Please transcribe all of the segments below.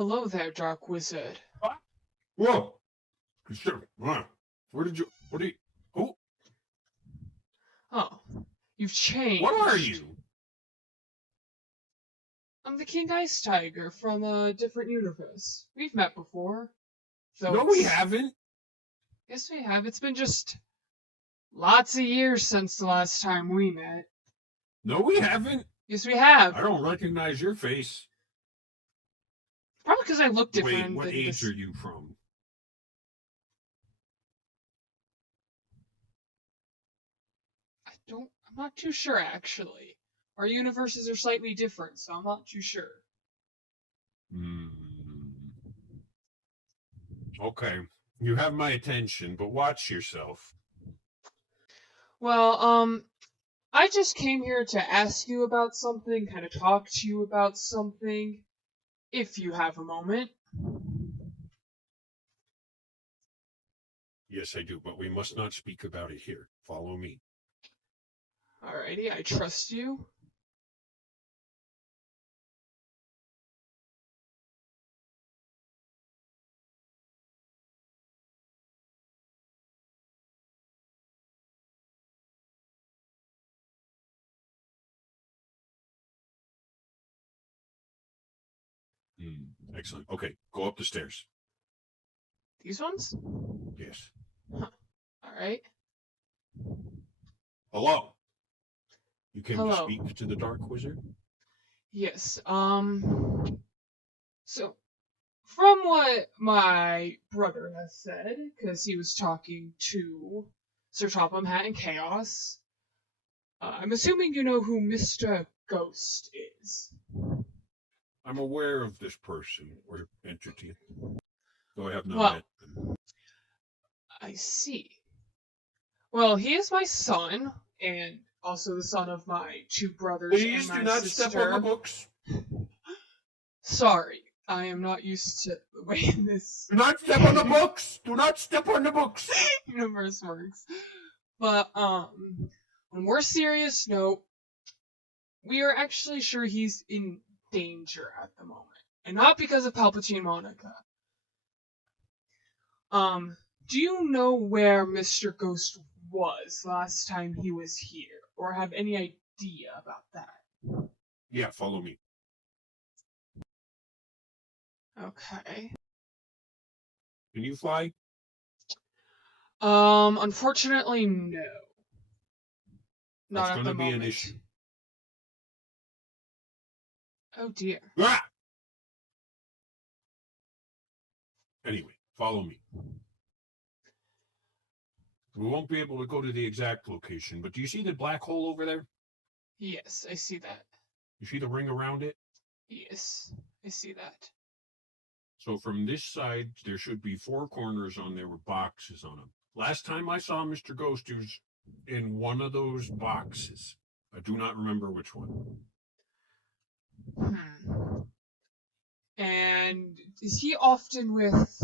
Hello there, Dark Wizard. Ah, whoa! Sure. Where did you? What are you? Who? Oh, you've changed. What are you? I'm the King Ice Tiger from a different universe. We've met before. No, we haven't. Yes, we have. It's been just lots of years since the last time we met. No, we haven't. Yes, we have. I don't recognize your face. Probably because I look different. Wait, what than age this... are you from? I'm not too sure, actually. Our universes are slightly different, so I'm not too sure. Hmm. Okay. You have my attention, but watch yourself. Well, I just came here to ask you about something, kind of talk to you about something, if you have a moment. Yes, I do, but we must not speak about it here. Follow me. Alrighty, I trust you. Excellent. Okay, go up the stairs. These ones? Yes. Huh. Alright. Hello. You came to Hello. speak to the Dark Wizard? Yes, so, from what my brother has said, because he was talking to Sir Topham Hatt and Chaos, I'm assuming you know who Mr. Ghost is. I'm aware of this person or entity, though I have not Well, met them. I see. Well, he is my son, and also the son of my two brothers Please and my do not sister. step on the books. Sorry, I am not used to the way this Do not step on the books. Do not step on the books. universe works. But on a more serious note, we are actually sure he's in danger at the moment, and not because of Palpatine Monica. Do you know where Mr. Ghost was last time he was here, or have any idea about that? Yeah, follow me. Okay. Can you fly? Unfortunately, no. Not That's at going the to be moment. an issue. Oh dear. Ah! Anyway, follow me. We won't be able to go to the exact location, but do you see the black hole over there? Yes, I see that. You see the ring around it? Yes, I see that. So from this side, there should be 4 corners on there with boxes on them. Last time I saw Mr. Ghost, he was in one of those boxes. I do not remember which one. And is he often with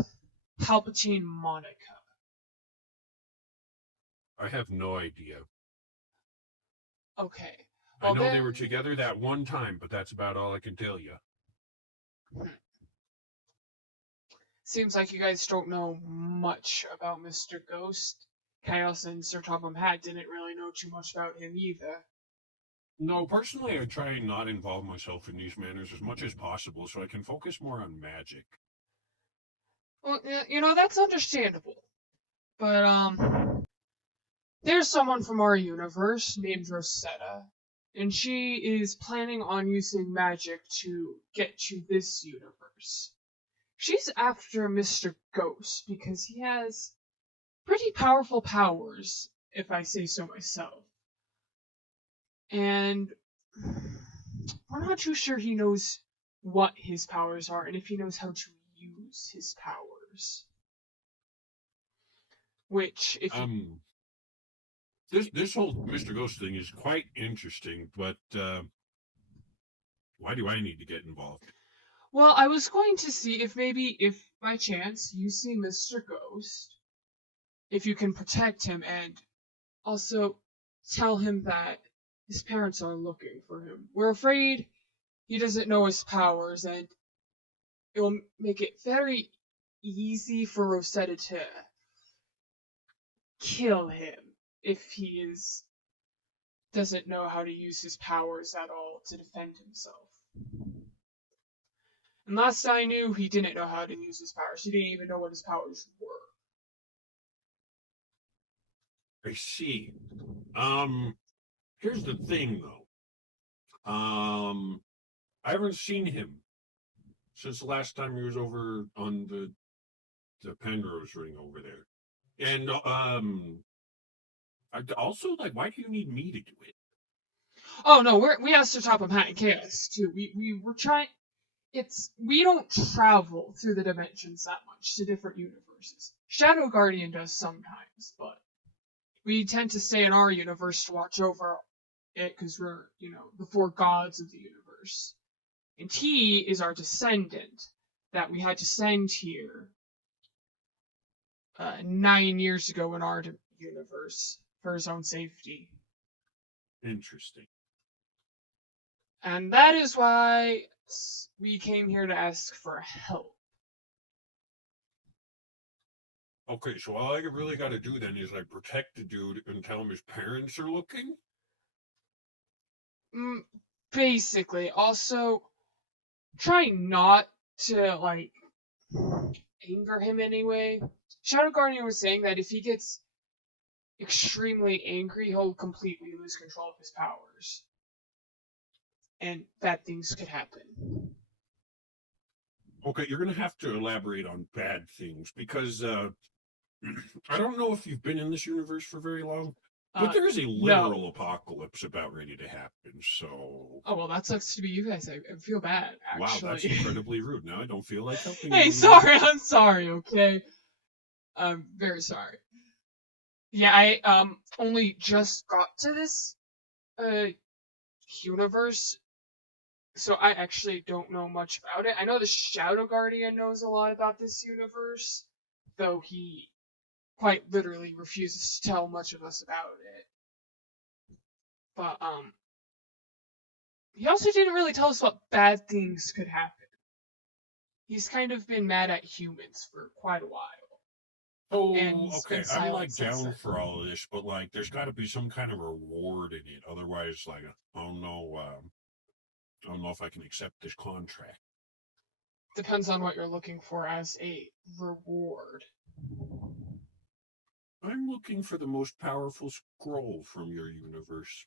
Palpatine Monica? I have no idea. Okay. I know they were together that one time, but that's about all I can tell you. Seems like you guys don't know much about Mr. Ghost. Chaos and Sir Topham Hatt didn't really know too much about him either. No, personally, I try and not involve myself in these matters as much as possible so I can focus more on magic. Well, that's understandable. But, there's someone from our universe named Rosetta, and she is planning on using magic to get to this universe. She's after Mr. Ghost because he has pretty powerful powers, if I say so myself. And we're not too sure he knows what his powers are and if he knows how to use his powers. Which, if this whole Mr. Ghost thing is quite interesting, but why do I need to get involved? Well, I was going to see if by chance you see Mr. Ghost, if you can protect him and also tell him that his parents are looking for him. We're afraid he doesn't know his powers, and it'll make it very easy for Rosetta to kill him if he doesn't know how to use his powers at all to defend himself. And last I knew, he didn't know how to use his powers. He didn't even know what his powers were. I see. Here's the thing, though. I haven't seen him since the last time he was over on the Penrose ring over there. And I also like, why do you need me to do it? Oh no, we asked to top of Hat and Chaos too. We were trying. We don't travel through the dimensions that much to different universes. Shadow Guardian does sometimes, but we tend to stay in our universe to watch over it because we're, the four gods of the universe. And he is our descendant that we had to send here 9 years ago in our universe for his own safety. Interesting. And that is why we came here to ask for help. Okay, so all I really got to do then is like protect the dude and tell him his parents are looking? Basically. Also, try not to, anger him anyway. Shadow Guardian was saying that if he gets extremely angry, he'll completely lose control of his powers. And bad things could happen. Okay, you're going to have to elaborate on bad things because I don't know if you've been in this universe for very long, but there is a literal apocalypse about ready to happen, so... Oh, well, that sucks to be you guys. I feel bad, actually. Wow, that's incredibly rude. Now I don't feel like helping you. Hey, I'm sorry, okay? I'm very sorry. Yeah, I only just got to this universe, so I actually don't know much about it. I know the Shadow Guardian knows a lot about this universe, though he quite literally refuses to tell much of us about it. But he also didn't really tell us what bad things could happen. He's kind of been mad at humans for quite a while. Oh, okay. I'm like down for all of this, but like, there's got to be some kind of reward in it. Otherwise, like, I don't know if I can accept this contract. Depends on what you're looking for as a reward. I'm looking for the most powerful scroll from your universe.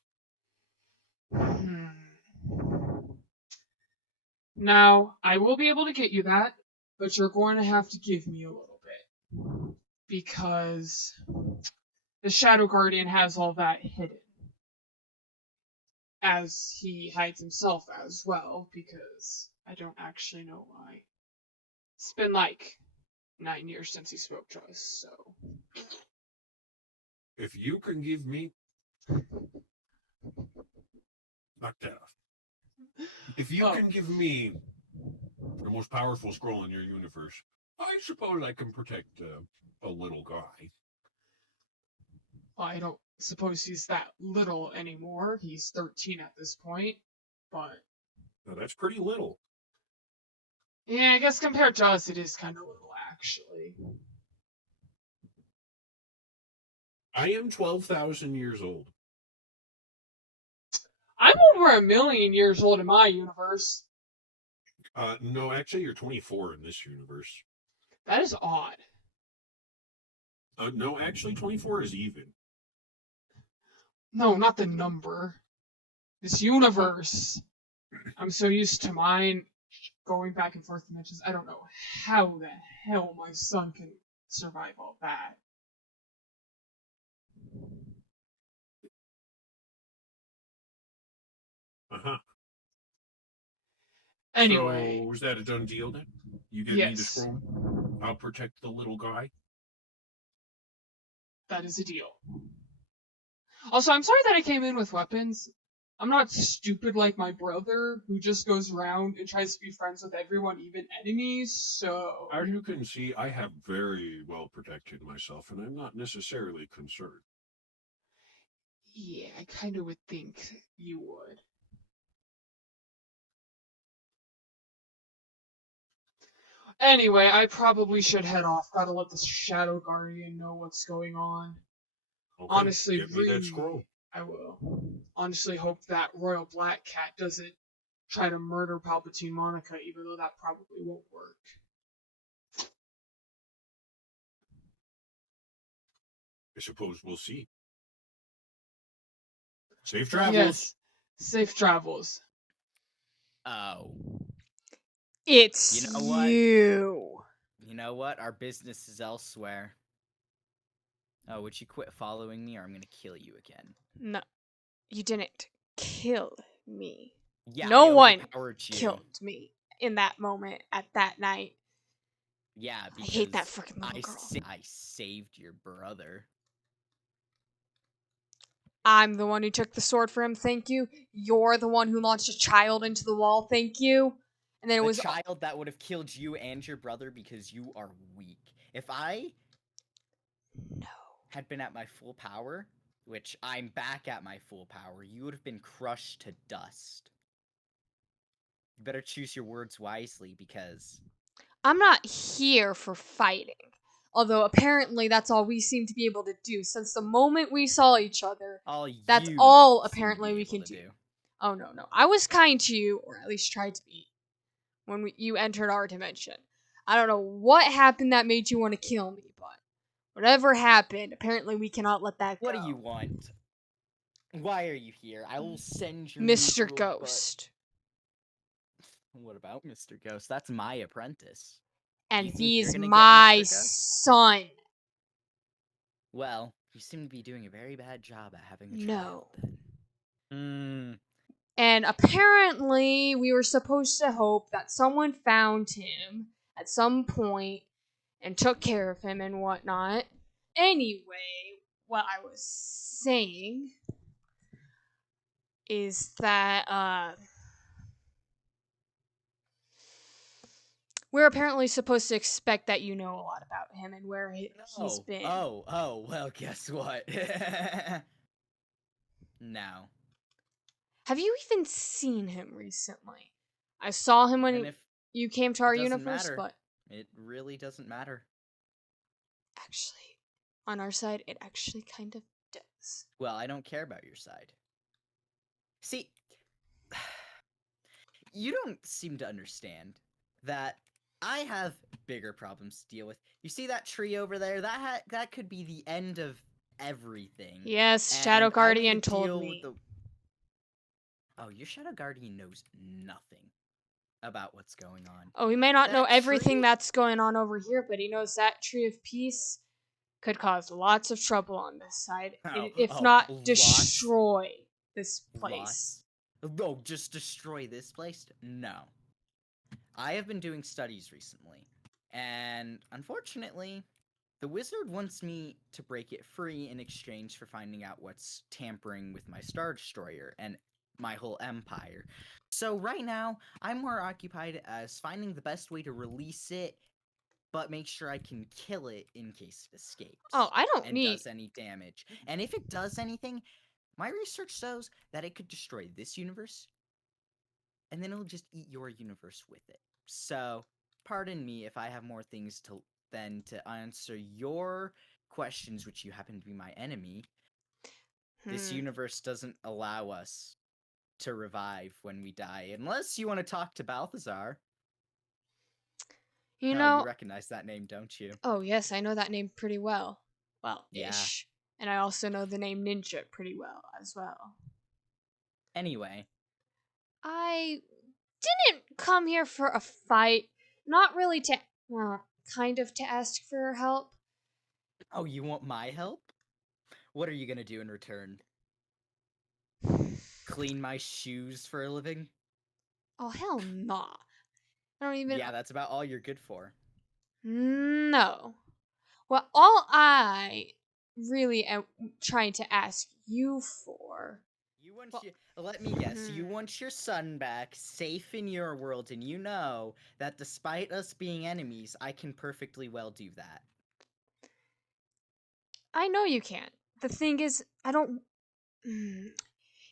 Now, I will be able to get you that, but you're going to have to give me a little bit. Because the Shadow Guardian has all that hidden. As he hides himself as well, because I don't actually know why. It's been like 9 years since he spoke to us, so... If you can give me... Knock that off. If you can give me the most powerful scroll in your universe, I suppose I can protect a little guy. Well, I don't suppose he's that little anymore. He's 13 at this point, but... Now, that's pretty little. Yeah, I guess compared to us, it is kind of little, actually. I am 12,000 years old. I'm over 1,000,000 years old in my universe. No, actually, you're 24 in this universe. That is odd. No, actually, 24 is even. No, not the number. This universe. I'm so used to mine going back and forth dimensions. I don't know how the hell my son can survive all that. Uh-huh. Anyway. So, is that a done deal then? You get me the scroll? I'll protect the little guy? That is a deal. Also, I'm sorry that I came in with weapons. I'm not stupid like my brother, who just goes around and tries to be friends with everyone, even enemies, so... As you can see, I have very well protected myself, and I'm not necessarily concerned. Yeah, I kind of would think you would. Anyway, I probably should head off. Gotta let the Shadow Guardian know what's going on. Okay, Honestly, get me that scroll. I will. Honestly, hope that Royal Black Cat doesn't try to murder Palpatine Monica, even though that probably won't work. I suppose we'll see. Safe travels. Yes. Safe travels. Oh. It's You know what? you. You know what? Our business is elsewhere. Oh, would you quit following me or I'm gonna kill you again? No, you didn't kill me. Yeah, No I one overpowered you. killed me in that moment at that night. Yeah, I because hate that freaking little girl. I saved your brother. I'm the one who took the sword for him, thank you. You're the one who launched a child into the wall, thank you. And then it The was child that would have killed you and your brother because you are weak. If I no. had been at my full power, which I'm back at my full power, you would have been crushed to dust. You better choose your words wisely because I'm not here for fighting. Although apparently that's all we seem to be able to do since the moment we saw each other. That's you all seem to apparently be we able can to do. Oh no. I was kind to you, or at least tried to be, when you entered our dimension. I don't know what happened that made you want to kill me, but whatever happened, apparently we cannot let that What go. do you want? Why are you here? I will send your Mr. miserable Ghost. What about Mr. Ghost? That's my apprentice. And You think you're he's gonna get my Mr. Ghost? son. Well, you seem to be doing a very bad job at having a No. child then. And apparently, we were supposed to hope that someone found him at some point and took care of him and whatnot. Anyway, what I was saying is that, we're apparently supposed to expect that you know a lot about him and where he's been. Well, guess what? No. Have you even seen him recently? I saw him Even when if you came to it our doesn't universe, matter. but It really doesn't matter. actually, on our side, it actually kind of does. Well, I don't care about your side. See, you don't seem to understand that I have bigger problems to deal with. You see that tree over there? That could be the end of everything. Yes, And Shadow I Guardian need to told deal me. with the... Oh, your Shadow Guardian knows nothing about what's going on. Oh, he may not know That everything tree? that's going on over here, but he knows that Tree of Peace could cause lots of trouble on this side, if not Lots. destroy this place. Lots. Oh, just destroy this place? No. I have been doing studies recently, and unfortunately, the wizard wants me to break it free in exchange for finding out what's tampering with my Star Destroyer and my whole empire. So right now, I'm more occupied as finding the best way to release it, but make sure I can kill it in case it escapes. Oh, I don't and need... does any damage. And if it does anything, my research shows that it could destroy this universe, and then it'll just eat your universe with it. So, pardon me if I have more things to answer your questions, which you happen to be my enemy. This universe doesn't allow us to revive when we die, unless you want to talk to Balthazar. You Oh, know... you recognize that name, don't you? Oh, yes, I know that name pretty well. Well, Yeah. ish. And I also know the name Ninja pretty well, as well. Anyway. I didn't come here for a fight. Not really to... kind of to ask for your help. Oh, you want my help? What are you gonna do in return? Clean my shoes for a living? Oh, hell nah. I don't even... Yeah, that's about all you're good for. No. Well, all I really am trying to ask you for... You want let me guess, you want your son back, safe in your world, and you know that despite us being enemies, I can perfectly well do that. I know you can't. The thing is, I don't...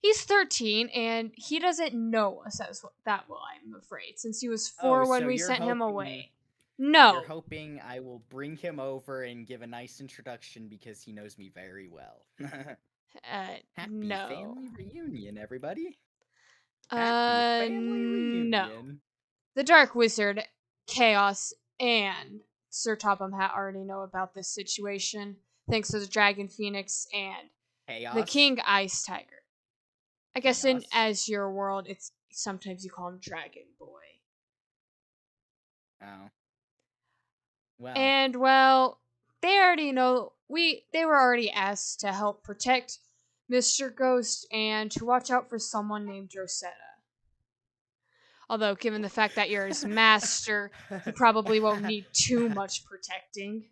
He's 13, and he doesn't know us as that well, I'm afraid, since he was 4 when we sent him away. No. You're hoping I will bring him over and give a nice introduction because he knows me very well. Happy No. family reunion, everybody. Happy family No. reunion. The Dark Wizard, Chaos, and Sir Topham Hatt already know about this situation, thanks to the Dragon Phoenix and Chaos. the King Ice Tiger. I guess in Chaos. as your world, it's sometimes you call him Dragon Boy. Oh. Well. And well, they already know they were already asked to help protect Mr. Ghost and to watch out for someone named Rosetta. Although, given the fact that you're his master, he probably won't need too much protecting.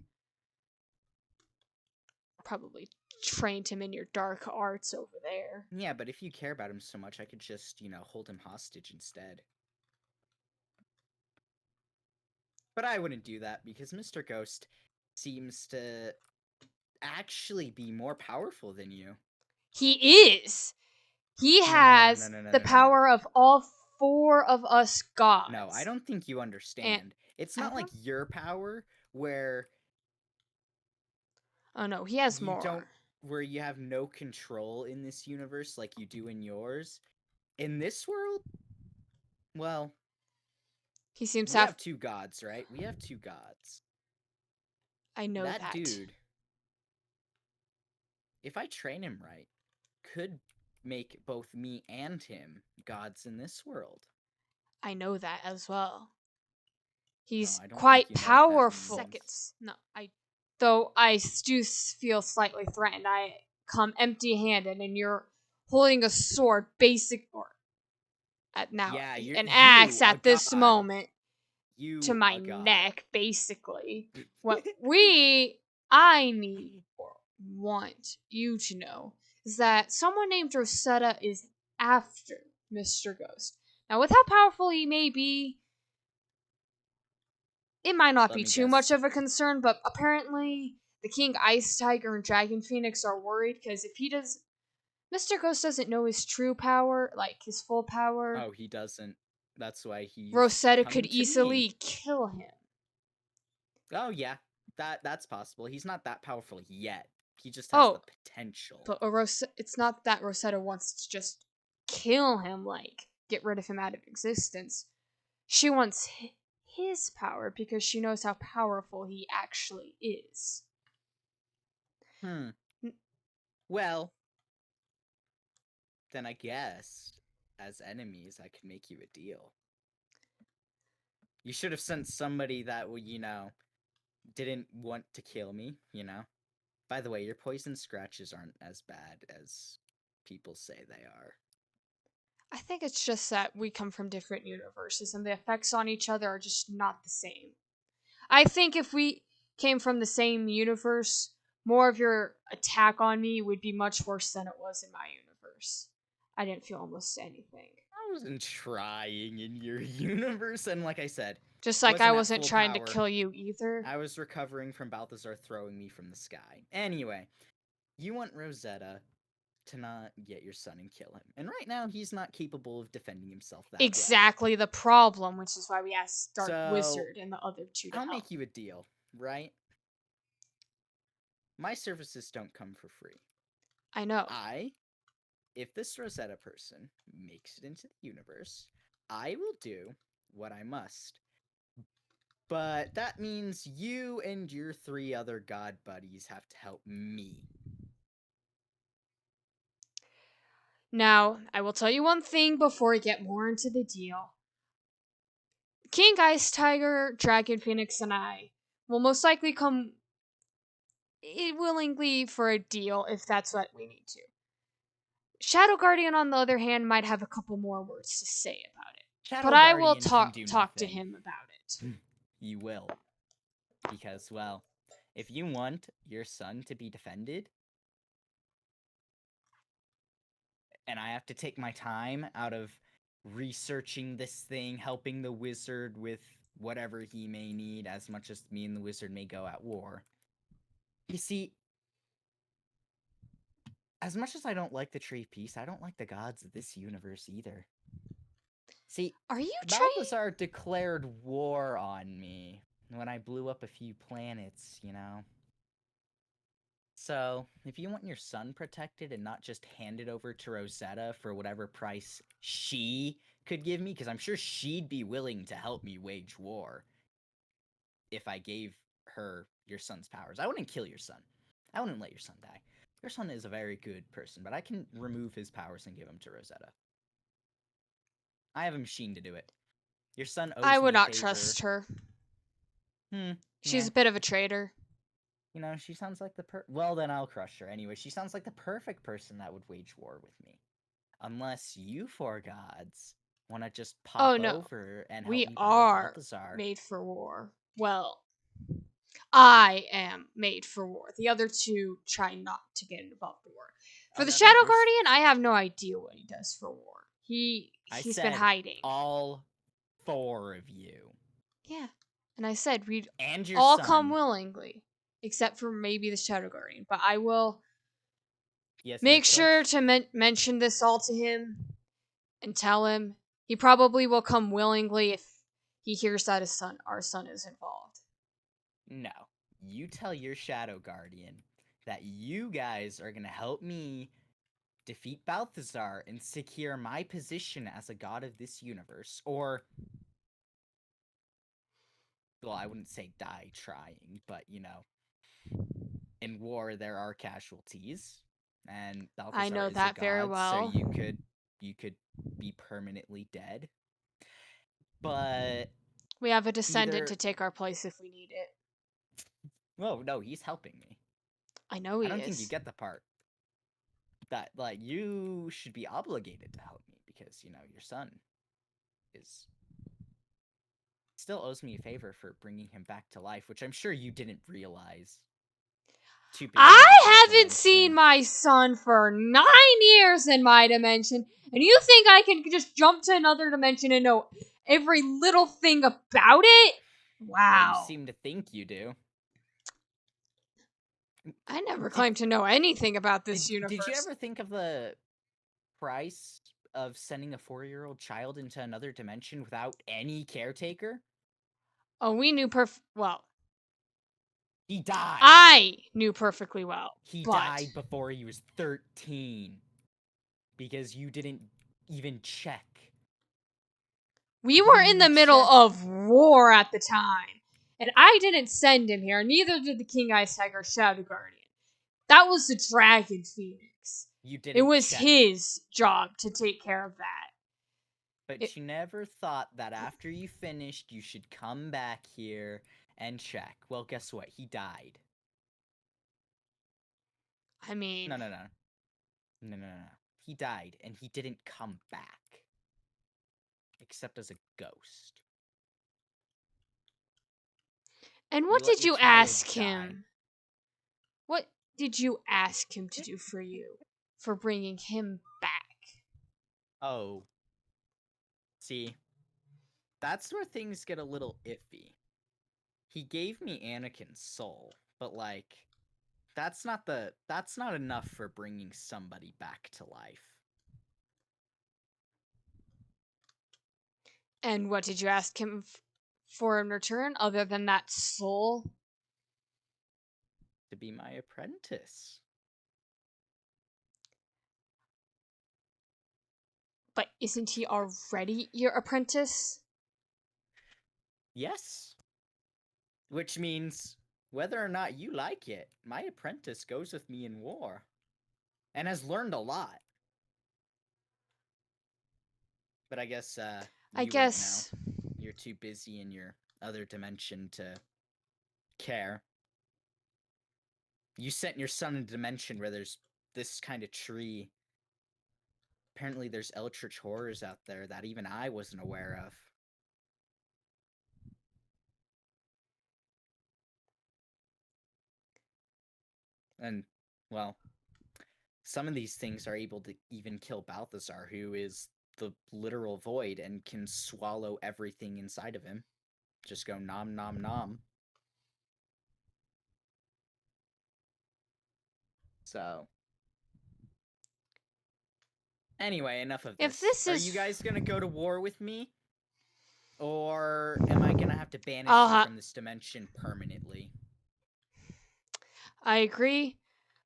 Probably trained him in your dark arts over there. Yeah, but if you care about him so much, I could just, hold him hostage instead. But I wouldn't do that because Mr. Ghost seems to actually be more powerful than you. He is. He has the power of all 4 of us gods. No, I don't think you understand. It's not like your power where... Oh no, he has more. Where you have no control in this universe like you do in yours. In this world, well... He seems we have 2 gods, right? We have 2 gods. I know that. That dude, if I train him right, could make both me and him gods in this world. I know that as well. He's I don't quite think you know what that powerful. means. Though I do feel slightly threatened. I come empty-handed, and you're holding a sword, an axe at this moment to my neck, basically. What I need or want you to know is that someone named Rosetta is after Mr. Ghost. Now, with how powerful he may be, it might not be too much of a concern, but apparently the King Ice Tiger and Dragon Phoenix are worried because if he does... Mr. Ghost doesn't know his true power, like his full power. Oh, he doesn't. That's why he's Rosetta could easily kill him. Oh, yeah. That's possible. He's not that powerful yet. He just has the potential. But it's not that Rosetta wants to just kill him, like, get rid of him out of existence. She wants his power because she knows how powerful he actually is. Well, then I guess, as enemies, I could make you a deal. You should have sent somebody that, didn't want to kill me, By the way, your poison scratches aren't as bad as people say they are. I think it's just that we come from different universes and the effects on each other are just not the same. I think if we came from the same universe, more of your attack on me would be much worse than it was in my universe. I didn't feel almost anything. I wasn't trying in your universe, and like I said... Just like I wasn't trying to kill you either. I was recovering from Balthazar throwing me from the sky. Anyway, you want Rosetta to not get your son and kill him. And right now, he's not capable of defending himself that Exactly the problem, which is why we asked Dark Wizard and the other 2 to help. I'll make you a deal, right? My services don't come for free. I know. If this Rosetta person makes it into the universe, I will do what I must. But that means you and your 3 other god buddies have to help me. Now, I will tell you one thing before we get more into the deal. King Ice Tiger, Dragon Phoenix, and I will most likely come willingly for a deal if that's what we need to. Shadow Guardian, on the other hand, might have a couple more words to say about it. But I will talk to him about it. You will. Because, well, if you want your son to be defended, and I have to take my time out of researching this thing, helping the wizard with whatever he may need, as much as me and the wizard may go at war. You see, as much as I don't like the Tree of Peace, I don't like the gods of this universe either. See, Are you Balthazar declared war on me. when I blew up a few planets, you know? So, if you want your son protected and not just handed over to Rosetta for whatever price she could give me, because I'm sure she'd be willing to help me wage war if I gave her your son's powers. I wouldn't kill your son. I wouldn't let your son die. Your son is a very good person, but I can remove his powers and give him to Rosetta. I have a machine to do it. Your son owes I me would a not favor. trust her. She's Yeah. a bit of a traitor. You know, she sounds like well, then I'll crush her. Anyway, she sounds like the perfect person that would wage war with me. Unless you four gods want to just pop Oh, no. over and help We me battle are Balthazar. made for war. Well, I am made for war. The other two try not to get involved in war. For the no, Shadow there's- Guardian, I have no idea what he does for war. I He's said been hiding. all four of you. Yeah. And I said we'd And your all son. come willingly. Except for maybe the Shadow Guardian. But I will Yes, make no sure choice. to mention this all to him. And tell him he probably will come willingly if he hears that our son is involved. No. You tell your Shadow Guardian that you guys are going to help me defeat Balthazar and secure my position as a god of this universe. Or, well, I wouldn't say die trying, but, you know, in war there are casualties. And Balthazar I know is a that god, very so well. you could be permanently dead. But We have a descendant either... to take our place if we need it. Whoa, no, he's helping me. I know he I don't is. think you get the part that, like, you should be obligated to help me because, you know, your son still owes me a favor for bringing him back to life, which I'm sure you didn't realize. I haven't seen my son for 9 years in my dimension, and you think I can just jump to another dimension and know every little thing about it? Wow. Well, you seem to think you do. I never claimed to know anything about this universe. Did you ever think of the price of sending a 4-year-old child into another dimension without any caretaker? Oh, we knew well. He died. I knew perfectly well. He died before he was 13 because you didn't even check. We were When in the you middle check- of war at the time, and I didn't send him here. Neither did the King Ice Tiger Shadow Guardian. That was the Dragon Phoenix. You didn't. It was check. his job to take care of that. But you never thought that after you finished, you should come back here and check. Well, guess what? He died. I mean... No. He died, and he didn't come back. Except as a ghost. And what You let did your you child ask die. him? What did you ask him to do for you? For bringing him back? Oh. See, that's where things get a little iffy. He gave me Anakin's soul, but like, that's not enough for bringing somebody back to life. And what did you ask him for in return, other than that soul? To be my apprentice. But isn't he already your apprentice? Yes. Which means, whether or not you like it, my apprentice goes with me in war. And has learned a lot. But I guess, wouldn't know. You're too busy in your other dimension to care. You sent your son in a dimension where there's this kind of tree. Apparently there's eldritch horrors out there that even I wasn't aware of. And, well, some of these things are able to even kill Balthazar, who is the literal void and can swallow everything inside of him. Just go nom nom nom. So, anyway, enough of this. If this Are is... you guys gonna go to war with me? Or am I gonna have to banish I'll you ha- from this dimension permanently? I agree,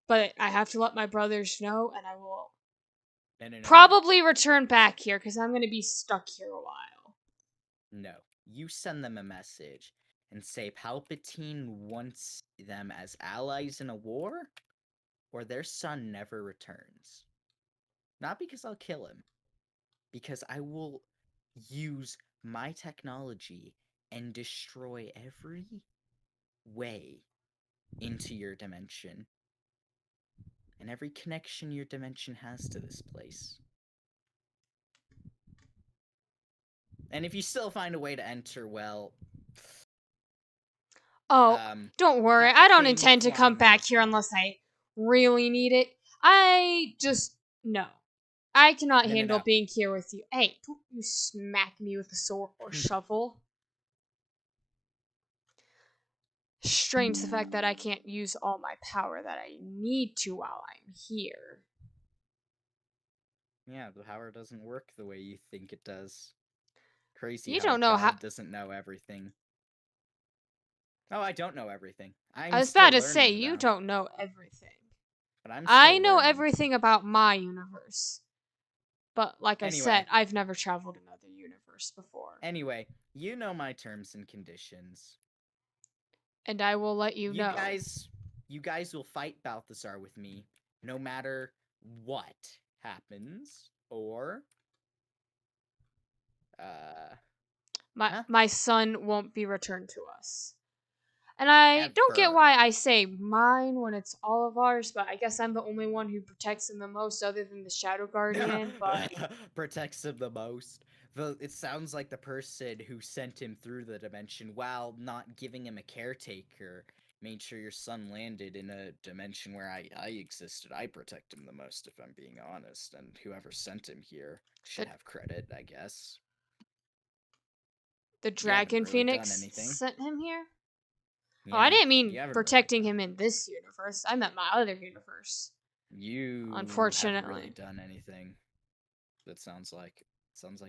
but I have to let my brothers know, and I will No. probably return back here because I'm going to be stuck here a while. No. You send them a message and say Palpatine wants them as allies in a war, or their son never returns. Not because I'll kill him, because I will use my technology and destroy every way into your dimension and every connection your dimension has to this place. And if you still find a way to enter, well, Oh, don't worry. that I don't thing intend to come flying back above here me. unless I really need it. I just no. I cannot handle No. being here with you. Hey, don't you smack me with a sword or shovel. Strange the fact that I can't use all my power that I need to while I'm here. Yeah, the power doesn't work the way you think it does. Crazy You how a don't know how. god doesn't know everything. Oh, I don't know everything. I I'm was still about to say, learning, you though. don't know everything. But I'm I still know learning. everything about my universe. But like I Anyway. said, I've never traveled another universe before. Anyway, you know my terms and conditions. And I will let you know. You guys will fight Balthazar with me, no matter what happens, or My son won't be returned to us. And I don't get why I say mine when it's all of ours, but I guess I'm the only one who protects him the most other than the Shadow Guardian, but protects him the most. It sounds like the person who sent him through the dimension, while not giving him a caretaker, made sure your son landed in a dimension where I existed. I protect him the most, if I'm being honest, and whoever sent him here should have credit, I guess. The Dragon really Phoenix sent him here? Yeah, oh, I didn't mean really protecting him in this universe. I meant my other universe. You unfortunately haven't really done anything. That sounds like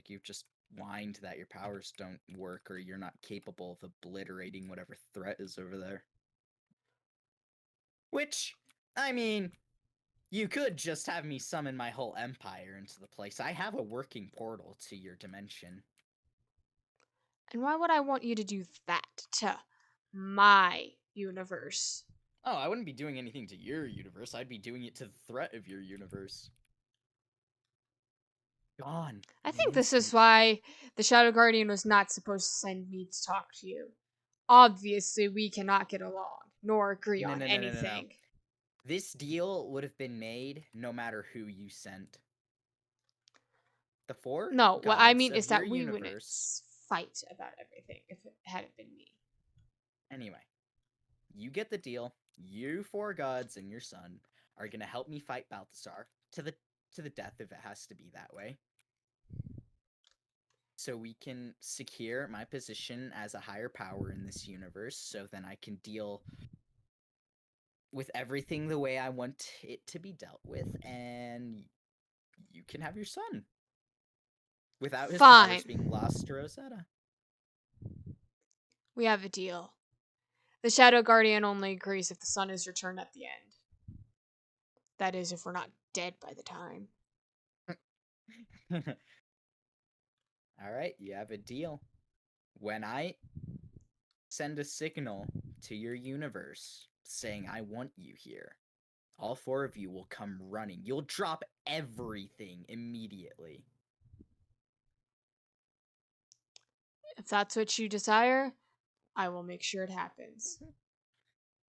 you've just whined that your powers don't work or you're not capable of obliterating whatever threat is over there. Which, I mean, you could just have me summon my whole empire into the place. I have a working portal to your dimension. And why would I want you to do that to my universe? Oh, I wouldn't be doing anything to your universe. I'd be doing it to the threat of your universe. Gone. I think this is why the Shadow Guardian was not supposed to send me to talk to you. Obviously, we cannot get along, nor agree on anything. No. This deal would have been made no matter who you sent. The four No, what I mean is that we universe. wouldn't fight about everything if it hadn't been me. Anyway, you get the deal. You four gods and your son are gonna help me fight Balthazar to the death if it has to be that way. So we can secure my position as a higher power in this universe, so then I can deal with everything the way I want it to be dealt with, and you can have your son. Without his powers being lost to Rosetta. We have a deal. The Shadow Guardian only agrees if the sun is returned at the end. That is, if we're not dead by the time. Alright, you have a deal. When I send a signal to your universe saying I want you here, all four of you will come running. You'll drop everything immediately. If that's what you desire, I will make sure it happens.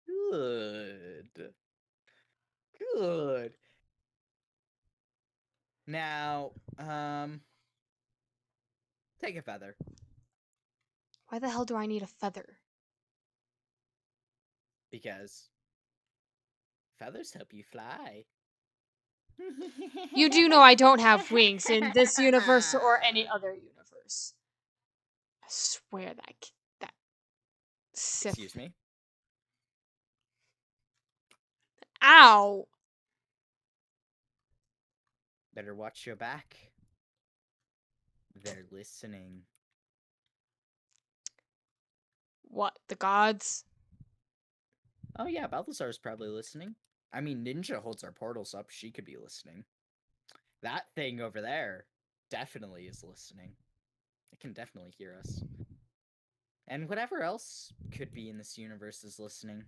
Good. Good. Now, take a feather. Why the hell do I need a feather? Because feathers help you fly. You do know I don't have wings in this universe or any other universe. I swear that Sith. Excuse me? Ow! Better watch your back. They're listening. What, the gods? Oh yeah, Balthazar's probably listening. I mean, Ninja holds our portals up. She could be listening. That thing over there definitely is listening. It can definitely hear us. And whatever else could be in this universe is listening.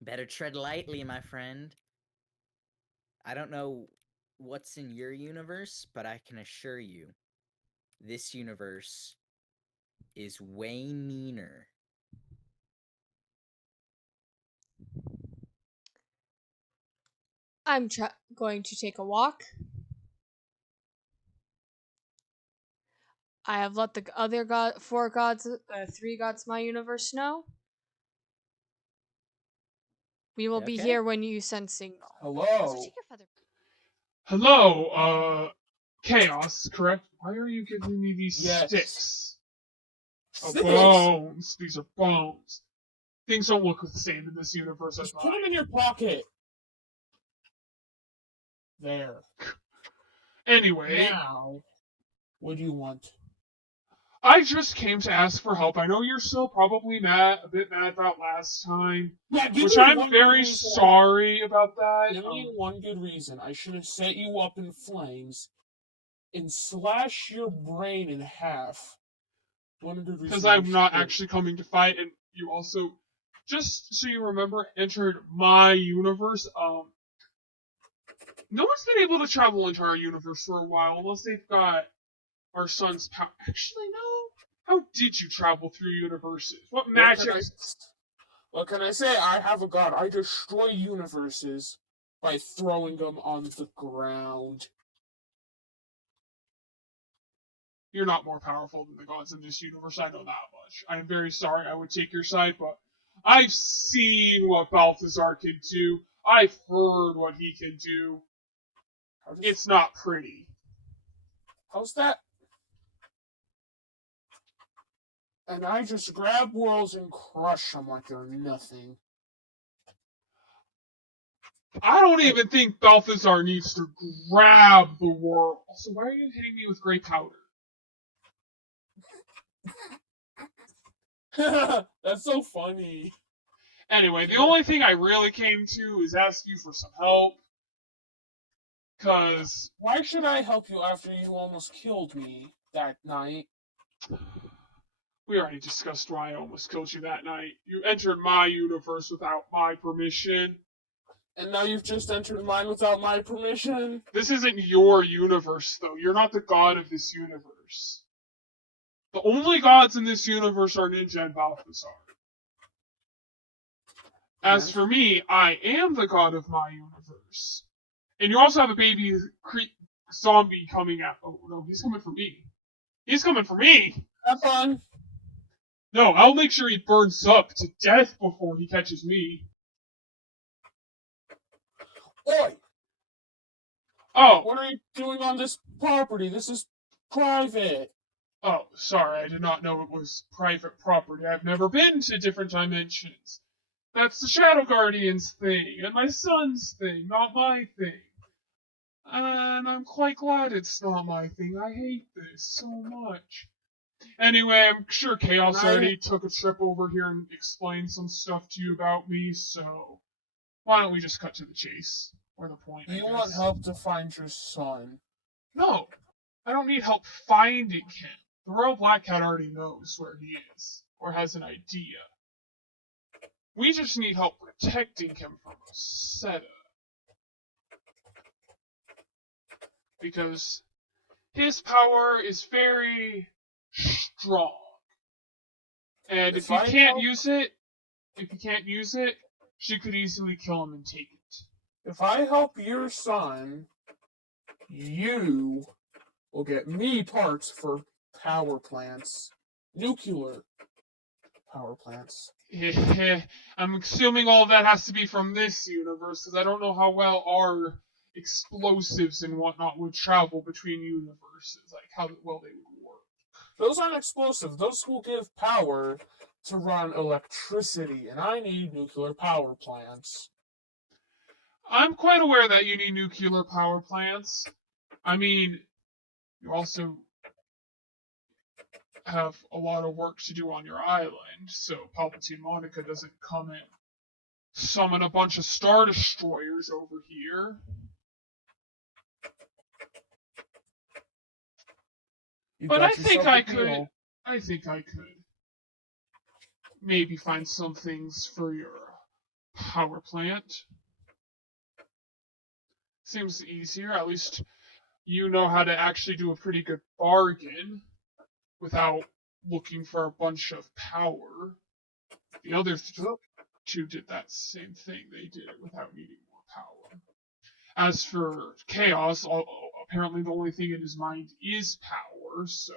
Better tread lightly, my friend. I don't know what's in your universe, but I can assure you, this universe is way meaner. I'm going to take a walk. I have let the other three gods of my universe know. We will be Okay. here when you send signal. So Hello. take your feather. Hello, Chaos, correct? Why are you giving me these Yes. sticks? Oh, Sticks? bones. These are bones. Things don't look the same in this universe as Just put them mine. in your pocket. There. Anyway, Now, what do you want? I just came to ask for help. I know you're still probably a bit mad about last time, Yeah, give which me I'm one very good reason. sorry about that. Give me one good reason. I should have set you up in flames and slash your brain in half. One good reason. Because I'm not actually coming to fight, and you also, just so you remember, entered my universe. No one's been able to travel into our universe for a while unless they've got our son's power. Actually, no. How did you travel through universes? What magic? What can I say? I have a god. I destroy universes by throwing them on the ground. You're not more powerful than the gods in this universe. I know that much. I'm very sorry I would take your side, but I've seen what Balthazar can do. I've heard what he can do. It's not pretty. How's that? And I just grab worlds and crush them like they're nothing. I don't even think Balthazar needs to grab the world. Also, why are you hitting me with gray powder? That's so funny. Anyway, the only thing I really came to is ask you for some help. Because Why should I help you after you almost killed me that night? we already discussed why I almost killed you that night. You entered my universe without my permission. And now you've just entered mine without my permission? This isn't your universe, though. You're not the god of this universe. The only gods in this universe are Ninja and Balthazar. As for me, I am the god of my universe. And you also have a baby zombie coming out. Oh, no, he's coming for me. He's coming for me! Have fun. No, I'll make sure he burns up to death before he catches me. Oi! Oh, What are you doing on this property? This is private. oh, sorry, I did not know it was private property. I've never been to different dimensions. That's the Shadow Guardian's thing, and my son's thing, not my thing. And I'm quite glad it's not my thing. I hate this so much. Anyway, I'm sure Chaos already took a trip over here and explained some stuff to you about me, so why don't we just cut to the chase? Or the point, Do you I want guess. help to find your son? No, I don't need help finding him. The Royal Black Cat already knows where he is, or has an idea. We just need help protecting him from Rosetta. Because his power is very strong. And if you can't use it, she could easily kill him and take it. If I help your son, you will get me parts for power plants. Nuclear power plants. I'm assuming all of that has to be from this universe, because I don't know how well our explosives and whatnot would travel between universes, like how well they would work. Those aren't explosive. Those will give power to run electricity, and I need nuclear power plants. I'm quite aware that you need nuclear power plants. I mean, you also... have a lot of work to do on your island, so Palpatine Monica doesn't come and summon a bunch of Star Destroyers over here. You But got I think yourself a I could. deal. I think I could. Maybe find some things for your power plant. Seems easier. At least you know how to actually do a pretty good bargain without looking for a bunch of power. The other two did that same thing. They did it without needing more power. As for Chaos, apparently the only thing in his mind is power, so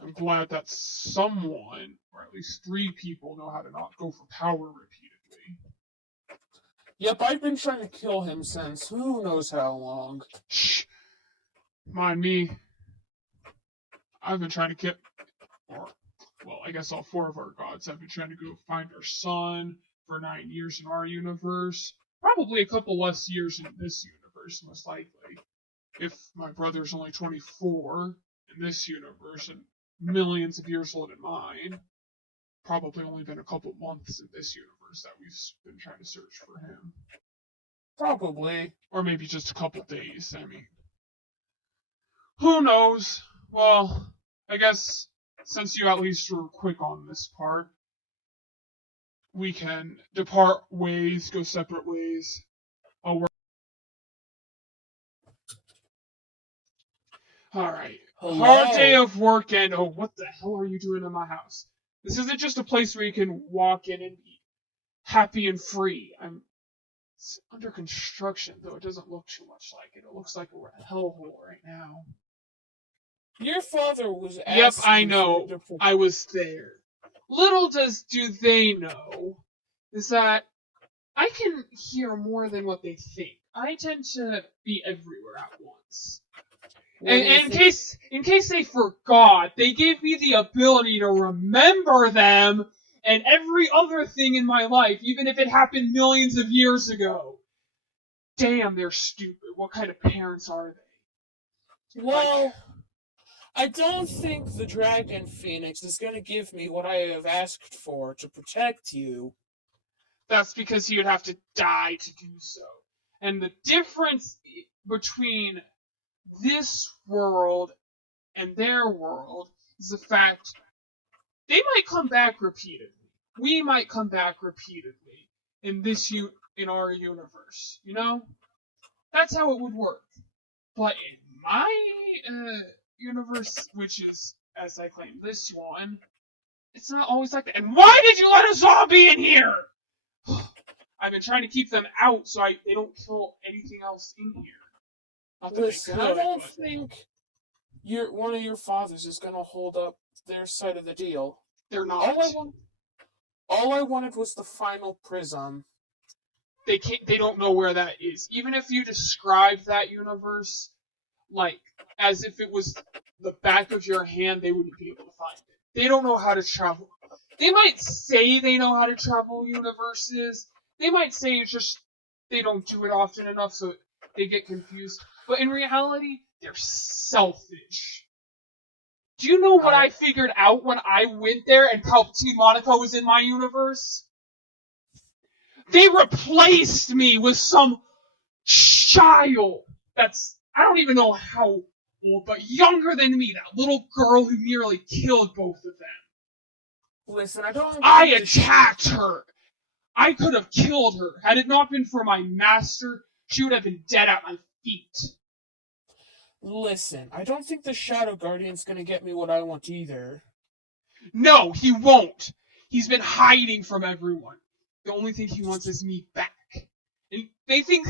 I'm glad that someone, or at least 3 people, know how to not go for power repeatedly. Yep, I've been trying to kill him since who knows how long. Shh. Mind me. I've been trying to get, well, I guess all 4 of our gods have been trying to go find our son for 9 years in our universe. Probably a couple less years in this universe, most likely. If my brother's only 24 in this universe and millions of years older than mine, probably only been a couple months in this universe that we've been trying to search for him. Probably. Or maybe just a couple days, I mean. Who knows? Well, I guess since you at least were quick on this part, we can depart ways, go separate ways. Alright. Hello. Hard day of work and oh, what the hell are you doing in my house? This isn't just a place where you can walk in and be happy and free. It's under construction, though it doesn't look too much like it. It looks like we're in a hellhole right now. Your father was asking. Yep, I know. I was there. Little do they know is that I can hear more than what they think. I tend to be everywhere at once. And in case they forgot, they gave me the ability to remember them and every other thing in my life, even if it happened millions of years ago. Damn, they're stupid. What kind of parents are they? Well, I don't think the Dragon Phoenix is going to give me what I have asked for to protect you. That's because you'd have to die to do so. And the difference between this world and their world is the fact they might come back repeatedly. We might come back repeatedly in in our universe. You know, that's how it would work. But in my universe, which is as I claim this one, it's not always like that. And why did you let a zombie in here? I've been trying to keep them out so they don't kill anything else in here. Not that Listen, they could, I don't but think one of your fathers is going to hold up their side of the deal. they're not. All I wanted was the final prism. They can't. They don't know where that is. Even if you describe that universe like as if it was the back of your hand, they wouldn't be able to find it. They don't know how to travel. They might say they know how to travel universes. They might say it's just they don't do it often enough, so they get confused. But in reality, they're selfish. Do you know what I figured out when I went there and Palpatine Monica was in my universe? They replaced me with some child that's, I don't even know how old, but younger than me, that little girl who nearly killed both of them. Listen, I attacked her! I could have killed her. Had it not been for my master, she would have been dead at my feet. Listen, I don't think the Shadow Guardian's gonna get me what I want either. No, he won't. He's been hiding from everyone. The only thing he wants is me back. And they think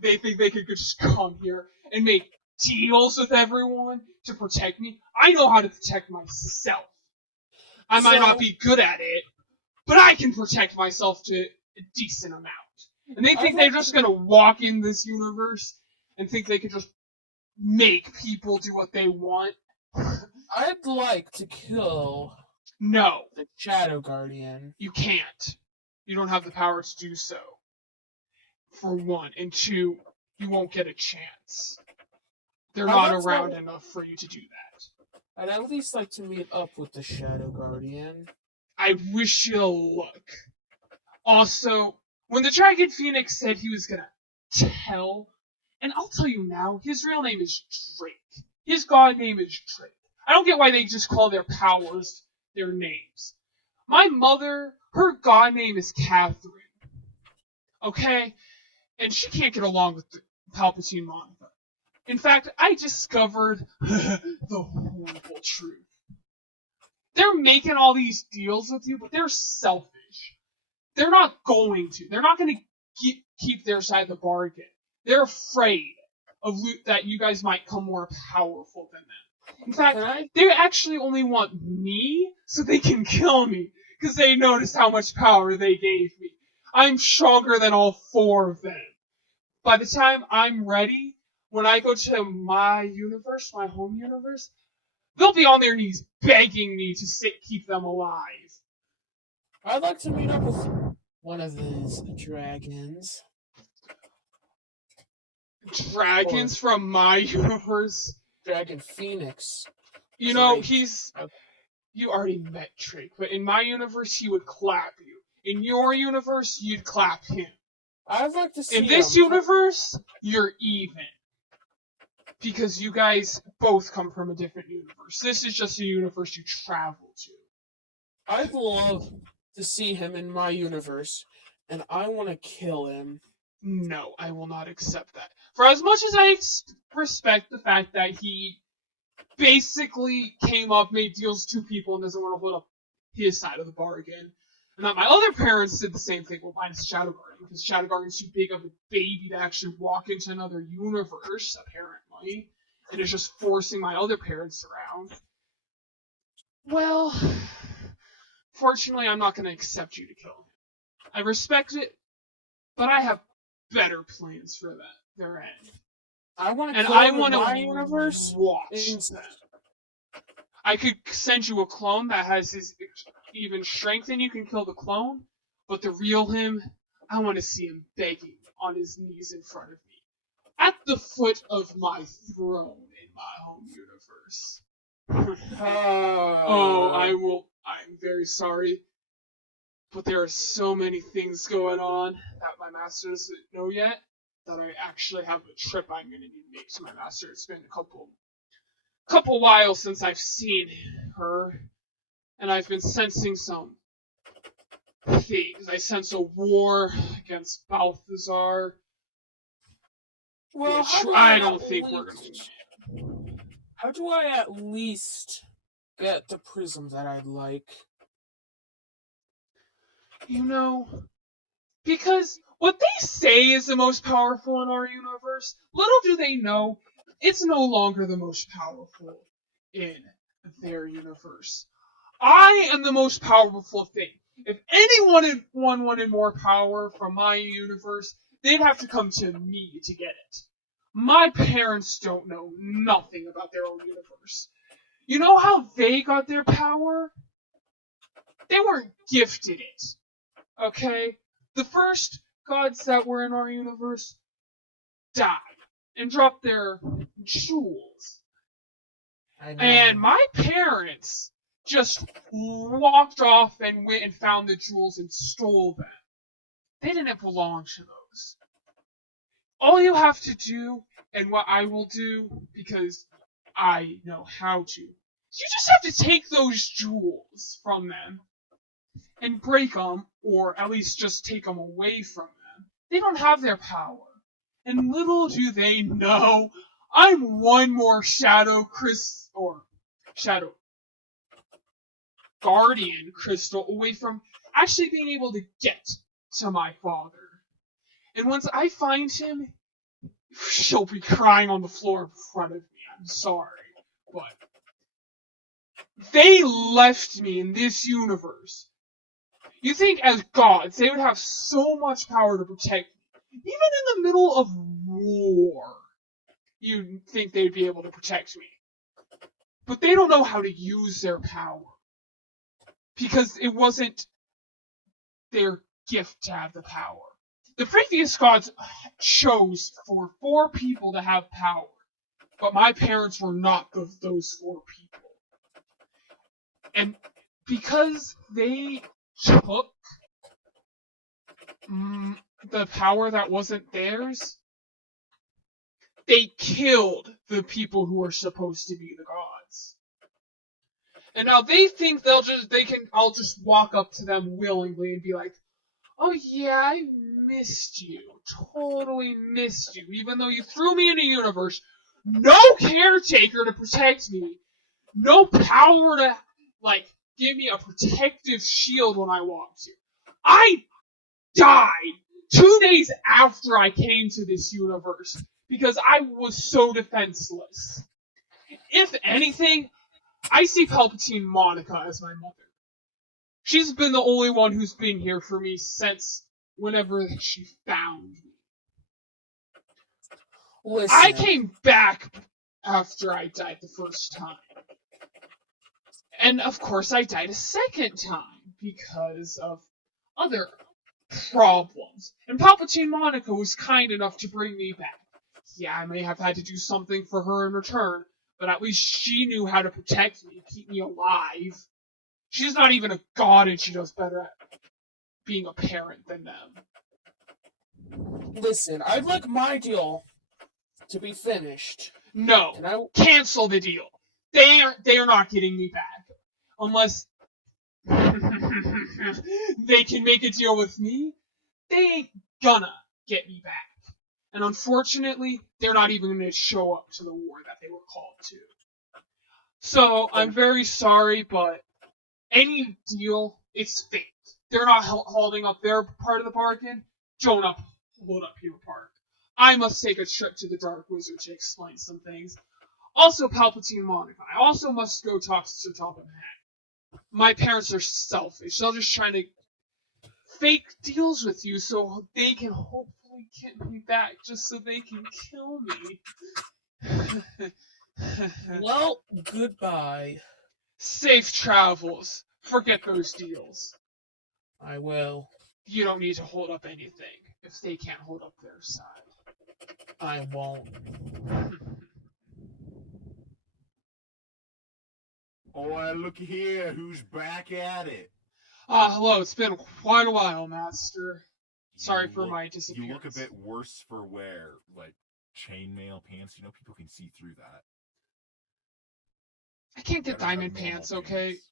they could just come here and make deals with everyone to protect me. I know how to protect myself. I might not be good at it, but I can protect myself to a decent amount. And they think they're just gonna walk in this universe and think they could just make people do what they want. I'd like to kill No, the Shadow Guardian. you can't. You don't have the power to do so. For one. And two, you won't get a chance. They're not around enough for you to do that. I'd at least like to meet up with the Shadow Guardian. I wish you luck. Also, when the Dragon Phoenix said he was gonna tell, and I'll tell you now, his real name is Drake. His god name is Drake. I don't get why they just call their powers their names. My mother, her god name is Catherine. Okay? And she can't get along with the Palpatine Monica. In fact, I discovered the horrible truth. They're making all these deals with you, but they're selfish. They're not going to. They're not going to keep their side of the bargain. They're afraid of that you guys might become more powerful than them. In fact, they actually only want me so they can kill me because they noticed how much power they gave me. I'm stronger than all 4 of them. By the time I'm ready, when I go to my universe, my home universe, they'll be on their knees begging me to keep them alive. I'd like to meet up with one of these dragons. Dragons from my universe? Dragon Phoenix. You know, Drake. You already met Drake, but in my universe, he would clap you. In your universe, you'd clap him. I'd like to see In this universe, you're even. Because you guys both come from a different universe. This is just a universe you travel to. I'd love to see him in my universe, and I want to kill him. No, I will not accept that. For as much as I respect the fact that he basically came up, made deals to people, and doesn't want to hold up his side of the bargain, and that my other parents did the same thing, well, minus Shadow Guardian, because Shadow Guardian's too big of a baby to actually walk into another universe, apparently, and is just forcing my other parents around. Well, fortunately, I'm not going to accept you to kill him. I respect it, but I have better plans for their end. I want to And kill I him want in my to universe. watch them. I could send you a clone that has his even strength, and you can kill the clone. But the real him, I want to see him begging on his knees in front of me, at the foot of my throne in my home universe. I will. I'm very sorry, but there are so many things going on that my master doesn't know yet that I actually have a trip I'm going to need to make to my master. It's been a couple while since I've seen her, and I've been sensing some things. I sense a war against Balthazar. Well, which I don't think we're going to win. How do I at least get the prism that I'd like? You know, because what they say is the most powerful in our universe, little do they know, it's no longer the most powerful in their universe. I am the most powerful thing. If anyone wanted more power from my universe, they'd have to come to me to get it. My parents don't know nothing about their own universe. You know how they got their power? They weren't gifted it. Okay? The first gods that were in our universe died and dropped their jewels. And my parents just walked off and went and found the jewels and stole them. They didn't belong to those. All you have to do, and what I will do, because I know how to, you just have to take those jewels from them and break them, or at least just take them away from them. They don't have their power. And little do they know, I'm one more Shadow Guardian crystal away from actually being able to get to my father. And once I find him, she'll be crying on the floor in front of me. I'm sorry, but they left me in this universe. You think as gods, they would have so much power to protect me. Even in the middle of war, you'd think they'd be able to protect me. But they don't know how to use their power. Because it wasn't their gift to have the power. The previous gods chose for 4 people to have power. But my parents were not those 4 people. And because they took the power that wasn't theirs, they killed the people who were supposed to be the gods. And now they think I'll just walk up to them willingly and be like, oh yeah, I missed you. Totally missed you. Even though you threw me in a universe, no caretaker to protect me, no power to, give me a protective shield when I walked here. I died 2 days after I came to this universe because I was so defenseless. If anything, I see Palpatine Monica as my mother. She's been the only one who's been here for me since whenever she found me. Listen. I came back after I died the first time. And of course I died a second time because of other problems. And Palpatine Monica was kind enough to bring me back. Yeah, I may have had to do something for her in return, but at least she knew how to protect me, keep me alive. She's not even a god and she does better at being a parent than them. Listen, I'd like my deal to be finished. No, cancel the deal. They are not getting me back. Unless they can make a deal with me, they ain't gonna get me back. And unfortunately, they're not even gonna show up to the war that they were called to. So, I'm very sorry, but any deal, it's fake. They're not holding up their part of the bargain. Don't hold up your part. I must take a trip to the Dark Wizard to explain some things. Also, Palpatine Monica. I also must go talk to Sir Topham Hatt. My parents are selfish. They're just trying to fake deals with you so they can hopefully get me back, just so they can kill me. Well, goodbye. Safe travels. Forget those deals. I will. You don't need to hold up anything if they can't hold up their side. I won't. Oh, look here, who's back at it? Hello, it's been quite a while, Master. Sorry for my disappearance. You look a bit worse for wear, like chainmail pants. You know, people can see through that. I can't get Gotta have diamond normal pants, okay? pants.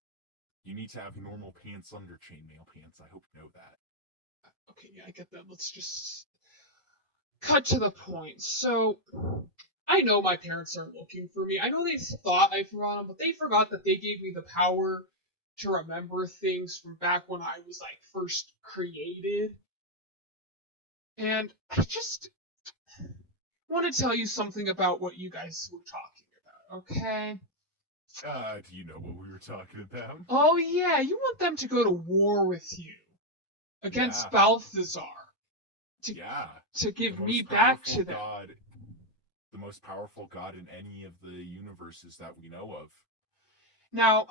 You need to have normal pants under chainmail pants. I hope you know that. Okay, yeah, I get that. Let's just cut to the point. So, I know my parents are looking for me. I know they thought I forgot them, but they forgot that they gave me the power to remember things from back when I was, first created. And I just want to tell you something about what you guys were talking about, okay? Do you know what we were talking about? Oh, yeah, you want them to go to war with you against Yeah. Balthazar. Yeah. To give The me most back to powerful them. God, the most powerful god in any of the universes that we know of. Now,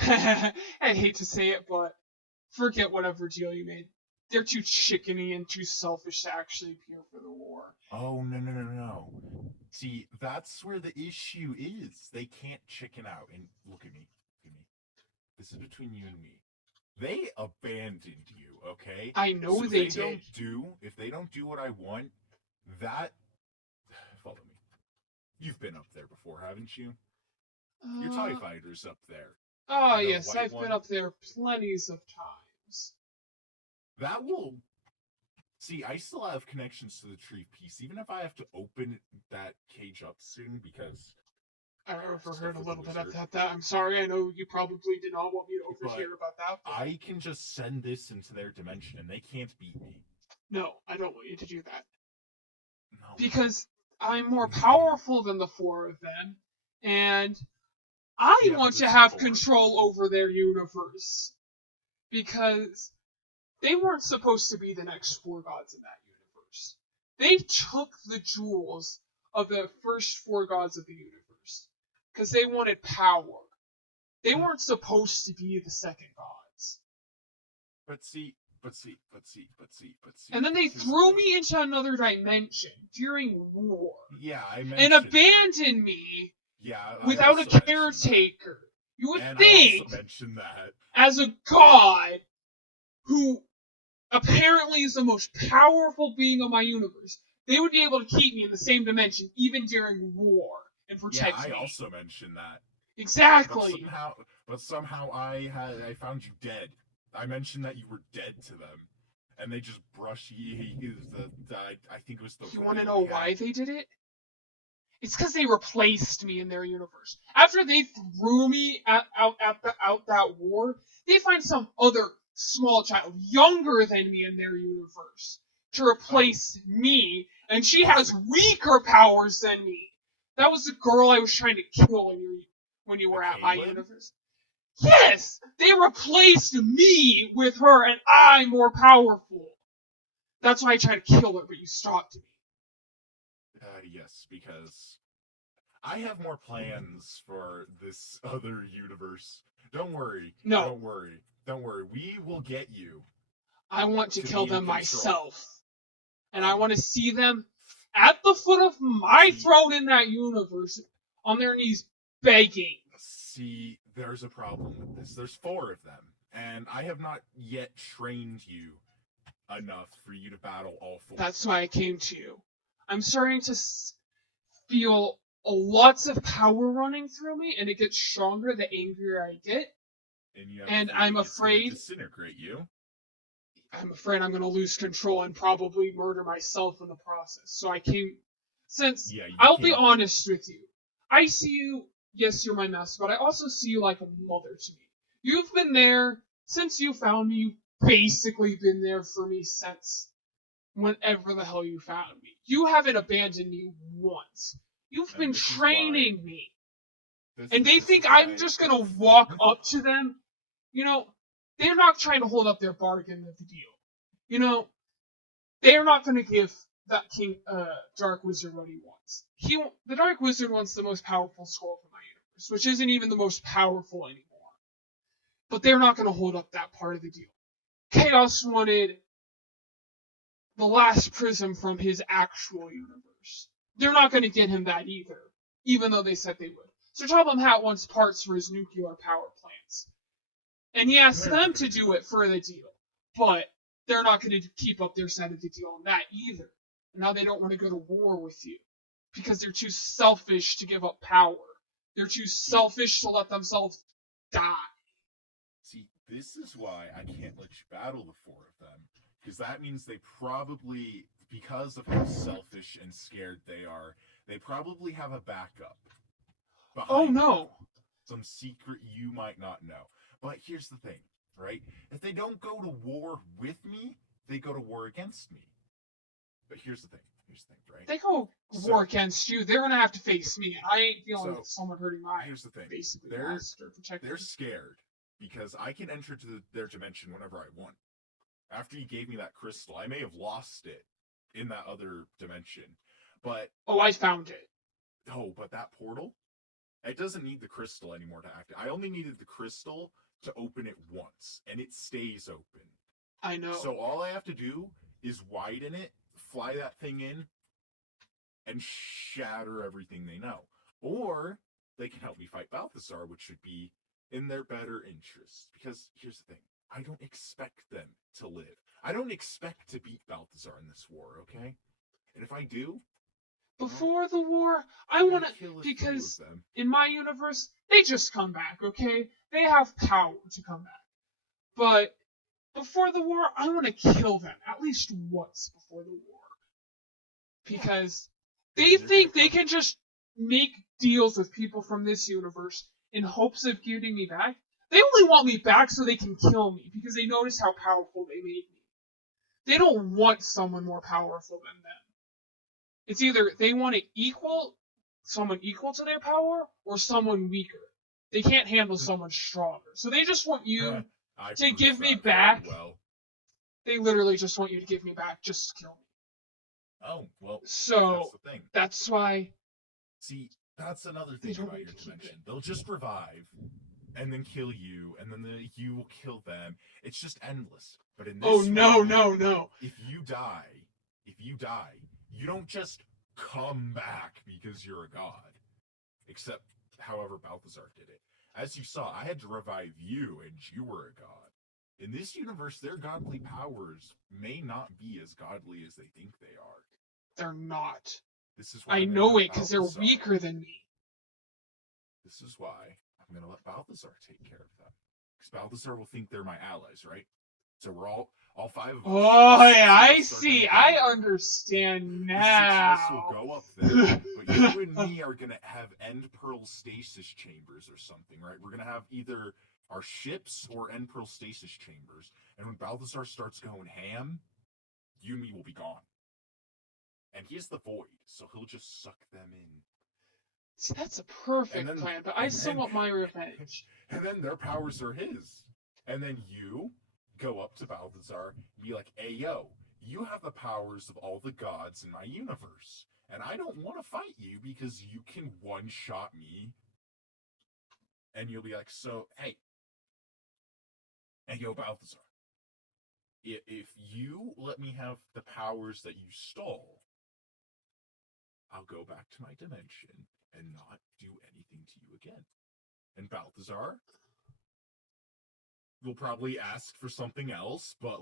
I hate to say it, but forget whatever deal you made. They're too chickeny and too selfish to actually appear for the war. Oh, no. See, that's where the issue is. They can't chicken out. And look at me. This is between you and me. They abandoned you, okay? I know So they if they don't do what I want, that... Follow me. You've been up there before, haven't you? Your TIE fighter's up there. Oh, The yes, white I've one? been up there plenties of times. That will... See, I still have connections to the tree piece, even if I have to open that cage up soon, because... I overheard a with little the bit of wizard. that. I'm sorry, I know you probably did not want me to overhear about that. But I can just send this into their dimension, and they can't beat me. no, I don't want you to do that. No. Because I'm more powerful than the four of them, and I Yeah, but want to there's have four. control over their universe. Because they weren't supposed to be the next four gods in that universe. They took the jewels of the first four gods of the universe. Because they wanted power. They weren't supposed to be the second gods. But see. And then they Here's the threw thing. me into another dimension during war. Yeah, I And mentioned abandoned me that. Yeah, I without also a mentioned that. caretaker. You would And I think, also mentioned that. as a god who apparently is the most powerful being of my universe, they would be able to keep me in the same dimension even during war and Yeah, protect I me. also mentioned that. Exactly. But somehow I found you dead. I mentioned that you were dead to them, and they just brush you. I think it was the You want to royal know cat. why they did it? It's because they replaced me in their universe. After they threw me out that war, they find some other small child younger than me in their universe to replace me, and she has weaker powers than me. That was the girl I was trying to kill when you were at my Caleb? universe. Yes, they replaced me with her, and I'm more powerful. That's why I tried to kill her, but you stopped me. Yes, because I have more plans for this other universe. Don't worry. No. Don't worry. Don't worry. We will get you. I want to kill be in them control. myself. And I Oh. want to see them at the foot of my See- throne in that universe, on their knees, begging. See, there's a problem with this. There's 4 of them, and I have not yet trained you enough for you to battle all 4. That's why I came to you. I'm starting to feel lots of power running through me, and it gets stronger the angrier I get. And you have And a I'm feeling it's gonna afraid disintegrate you. I'm afraid I'm going to lose control and probably murder myself in the process. So I came, since Yeah, you I'll be can't- honest with you, I see you. Yes, you're my master, but I also see you like a mother to me. You've been there since you found me. You've basically been there for me since whenever the hell you found me. You haven't abandoned me once. You've And been this is training why- me. This And is- they this think is I'm why- just gonna walk up to them. You know, they're not trying to hold up their bargain of the deal. You know, they're not gonna give that Dark Wizard what he wants. The Dark Wizard wants the most powerful scroll from my universe, which isn't even the most powerful anymore. But they're not gonna hold up that part of the deal. Chaos wanted the last prism from his actual universe. They're not gonna get him that either, even though they said they would. Sir Topham Hatt wants parts for his nuclear power plants. And he asked them to do it for the deal. But they're not going to keep up their side of the deal on that either. Now they don't want to go to war with you. Because they're too selfish to give up power. They're too selfish to let themselves die. See, this is why I can't let you battle the 4 of them. Because that means they probably, because of how selfish and scared they probably have a backup. Oh behind no. them. Some secret you might not know. But here's the thing, right? If they don't go to war with me, they go to war against me. But here's the thing, right? They go war against you. They're going to have to face me. I ain't dealing with someone hurting my Here's the thing. basically They're master protector. They're scared because I can enter to their dimension whenever I want. After you gave me that crystal, I may have lost it in that other dimension. But Oh, I found it. but that portal, it doesn't need the crystal anymore to activate. I only needed the crystal to open it once, and it stays open. I know. So all I have to do is widen it, fly that thing in, and shatter everything they know. Or they can help me fight Balthazar, which should be in their better interest. Because here's the thing, I don't expect them to live. I don't expect to beat Balthazar in this war, okay? And if I do, Before the war, I I'm want gonna to, kill a few because of them. in my universe, they just come back, okay? They have power to come back. But before the war, I want to kill them at least once before the war. Because they think they can just make deals with people from this universe in hopes of getting me back. They only want me back so they can kill me because they notice how powerful they made me. They don't want someone more powerful than them. It's either they want to someone equal to their power or someone weaker. They can't handle someone stronger. So they just want you to give me back. Well. They literally just want you to give me back just to kill me. Oh, well, So that's the thing. that's why. See, that's another They thing don't about need your to keep dimension. it. They'll just revive and then kill you, and then you will kill them. It's just endless. But in this Oh no, world, no. if you die, you don't just come back because you're a god. Except, however, Balthazar did it. As you saw, I had to revive you, and you were a god. In this universe, their godly powers may not be as godly as they think they are. They're not. This is why I I'm gonna know have it because they're Balthazar. weaker than me. This is why I'm gonna let Balthazar take care of them. Because Balthazar will think they're my allies, right? So we're all 5 of us. Oh, six yeah, of I us are see. gonna I go there. understand The 6 of us will now. go up there, but you and me are gonna have end pearl stasis chambers or something, right? We're gonna have either our ships or end pearl stasis chambers, and when Balthazar starts going ham, you and me will be gone. And he has the void, so he'll just suck them in. See, that's a perfect then- plan, but I and still then- want my revenge. And then their powers are his. And then you go up to Balthazar and be like, hey, yo, you have the powers of all the gods in my universe. And I don't want to fight you because you can one-shot me. And you'll be like, so, hey, yo, Balthazar, if you let me have the powers that you stole, I'll go back to my dimension and not do anything to you again. And Balthazar will probably ask for something else, but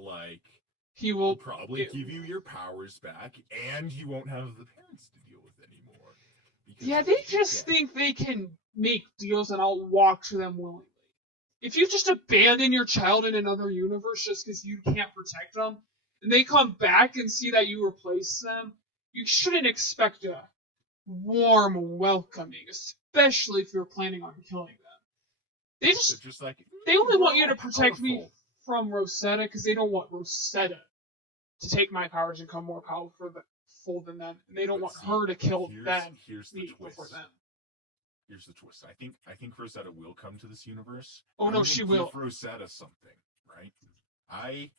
He will will probably give you your powers back, and you won't have the parents to deal with anymore. Yeah, they just think they can make deals and I'll walk to them willingly. If you just abandon your child in another universe just because you can't protect them, and they come back and see that you replace them, you shouldn't expect a warm welcoming, especially if you're planning on killing them. They just like they only want you we're to all protect me powerful. from Rosetta because they don't want Rosetta to take my powers and become more powerful than them. And they don't But want see, her to kill them Here's the me twist. before them. Here's the twist. I think Rosetta will come to this universe. Oh, I'm no, gonna she give will. Rosetta something, right? I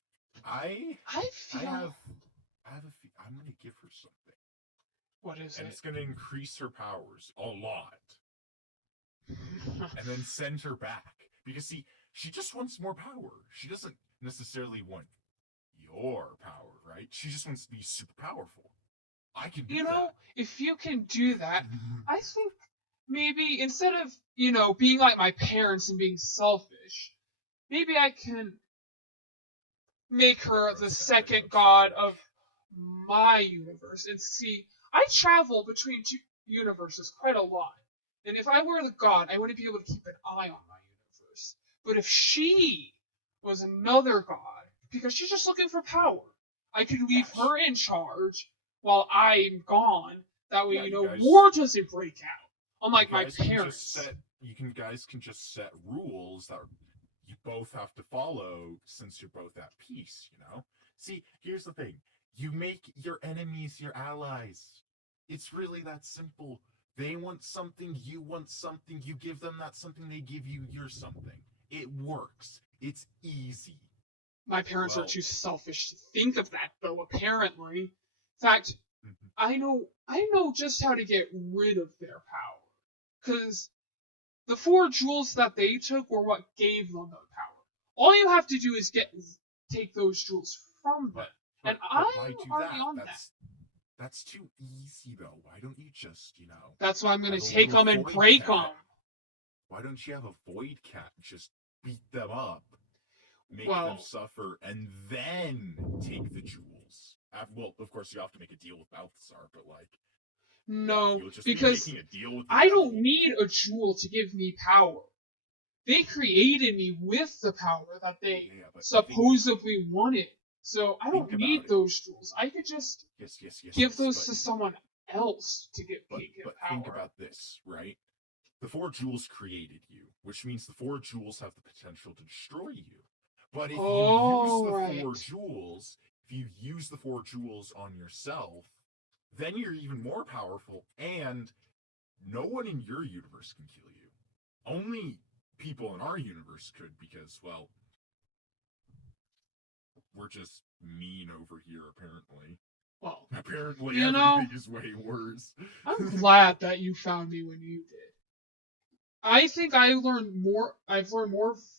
feel. I'm gonna give her something, What is and it? it's gonna increase her powers a lot, and then send her back. Because see, she just wants more power. She doesn't necessarily want your power, right? She just wants to be super powerful. I can do that. If you can do that, I think maybe instead of, being like my parents and being selfish, maybe I can make her the second god of my universe. And see, I travel between two universes quite a lot. And if I were the god, I wouldn't be able to keep an eye on my universe. But if she was another god, because she's just looking for power, I could leave her in charge while I'm gone. That way, war doesn't break out. Unlike my parents. You guys can just set rules that you both have to follow since you're both at peace, See, here's the thing. You make your enemies your allies. It's really that simple. They want something, you want something, you give them that something, they give you your something. It works. It's easy. My parents are too selfish to think of that, though, apparently. In fact, I know just how to get rid of their power. Because the 4 jewels that they took were what gave them their power. All you have to do is take those jewels from them. And I'm already on that. That's too easy, though. Why don't you just, That's why I'm going to take them and break them. Why don't you have a void cat just beat them up, make them suffer, and then take the jewels? Well, of course, you have to make a deal with Balthazar, but no, you'll just because be making a deal with I don't need a jewel to give me power. They created me with the power that they supposedly wanted. So I don't need those jewels. I could just give those to someone else to get power. Think about this, right? The 4 jewels created you, which means the 4 jewels have the potential to destroy you. But if you use the 4 jewels on yourself, then you're even more powerful, and no one in your universe can kill you. Only people in our universe could, because, we're just mean over here, apparently. Well, apparently everything is way worse. I'm glad that you found me when you did. I think I've learned more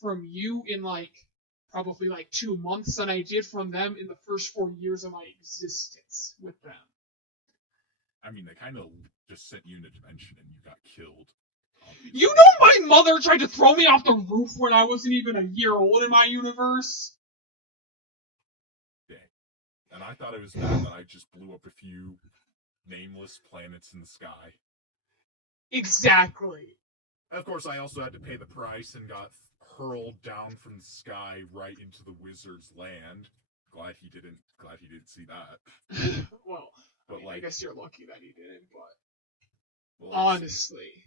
from you in probably 2 months than I did from them in the first 4 years of my existence with them. I mean, they kind of just sent you in a dimension and you got killed. You know my mother tried to throw me off the roof when I wasn't even a year old in my universe? Dang. And I thought it was bad that I just blew up a few nameless planets in the sky. Exactly. And of course, I also had to pay the price and got hurled down from the sky right into the wizard's land. Glad he didn't see that. Well, But I like, guess you're lucky that he didn't, but well, honestly.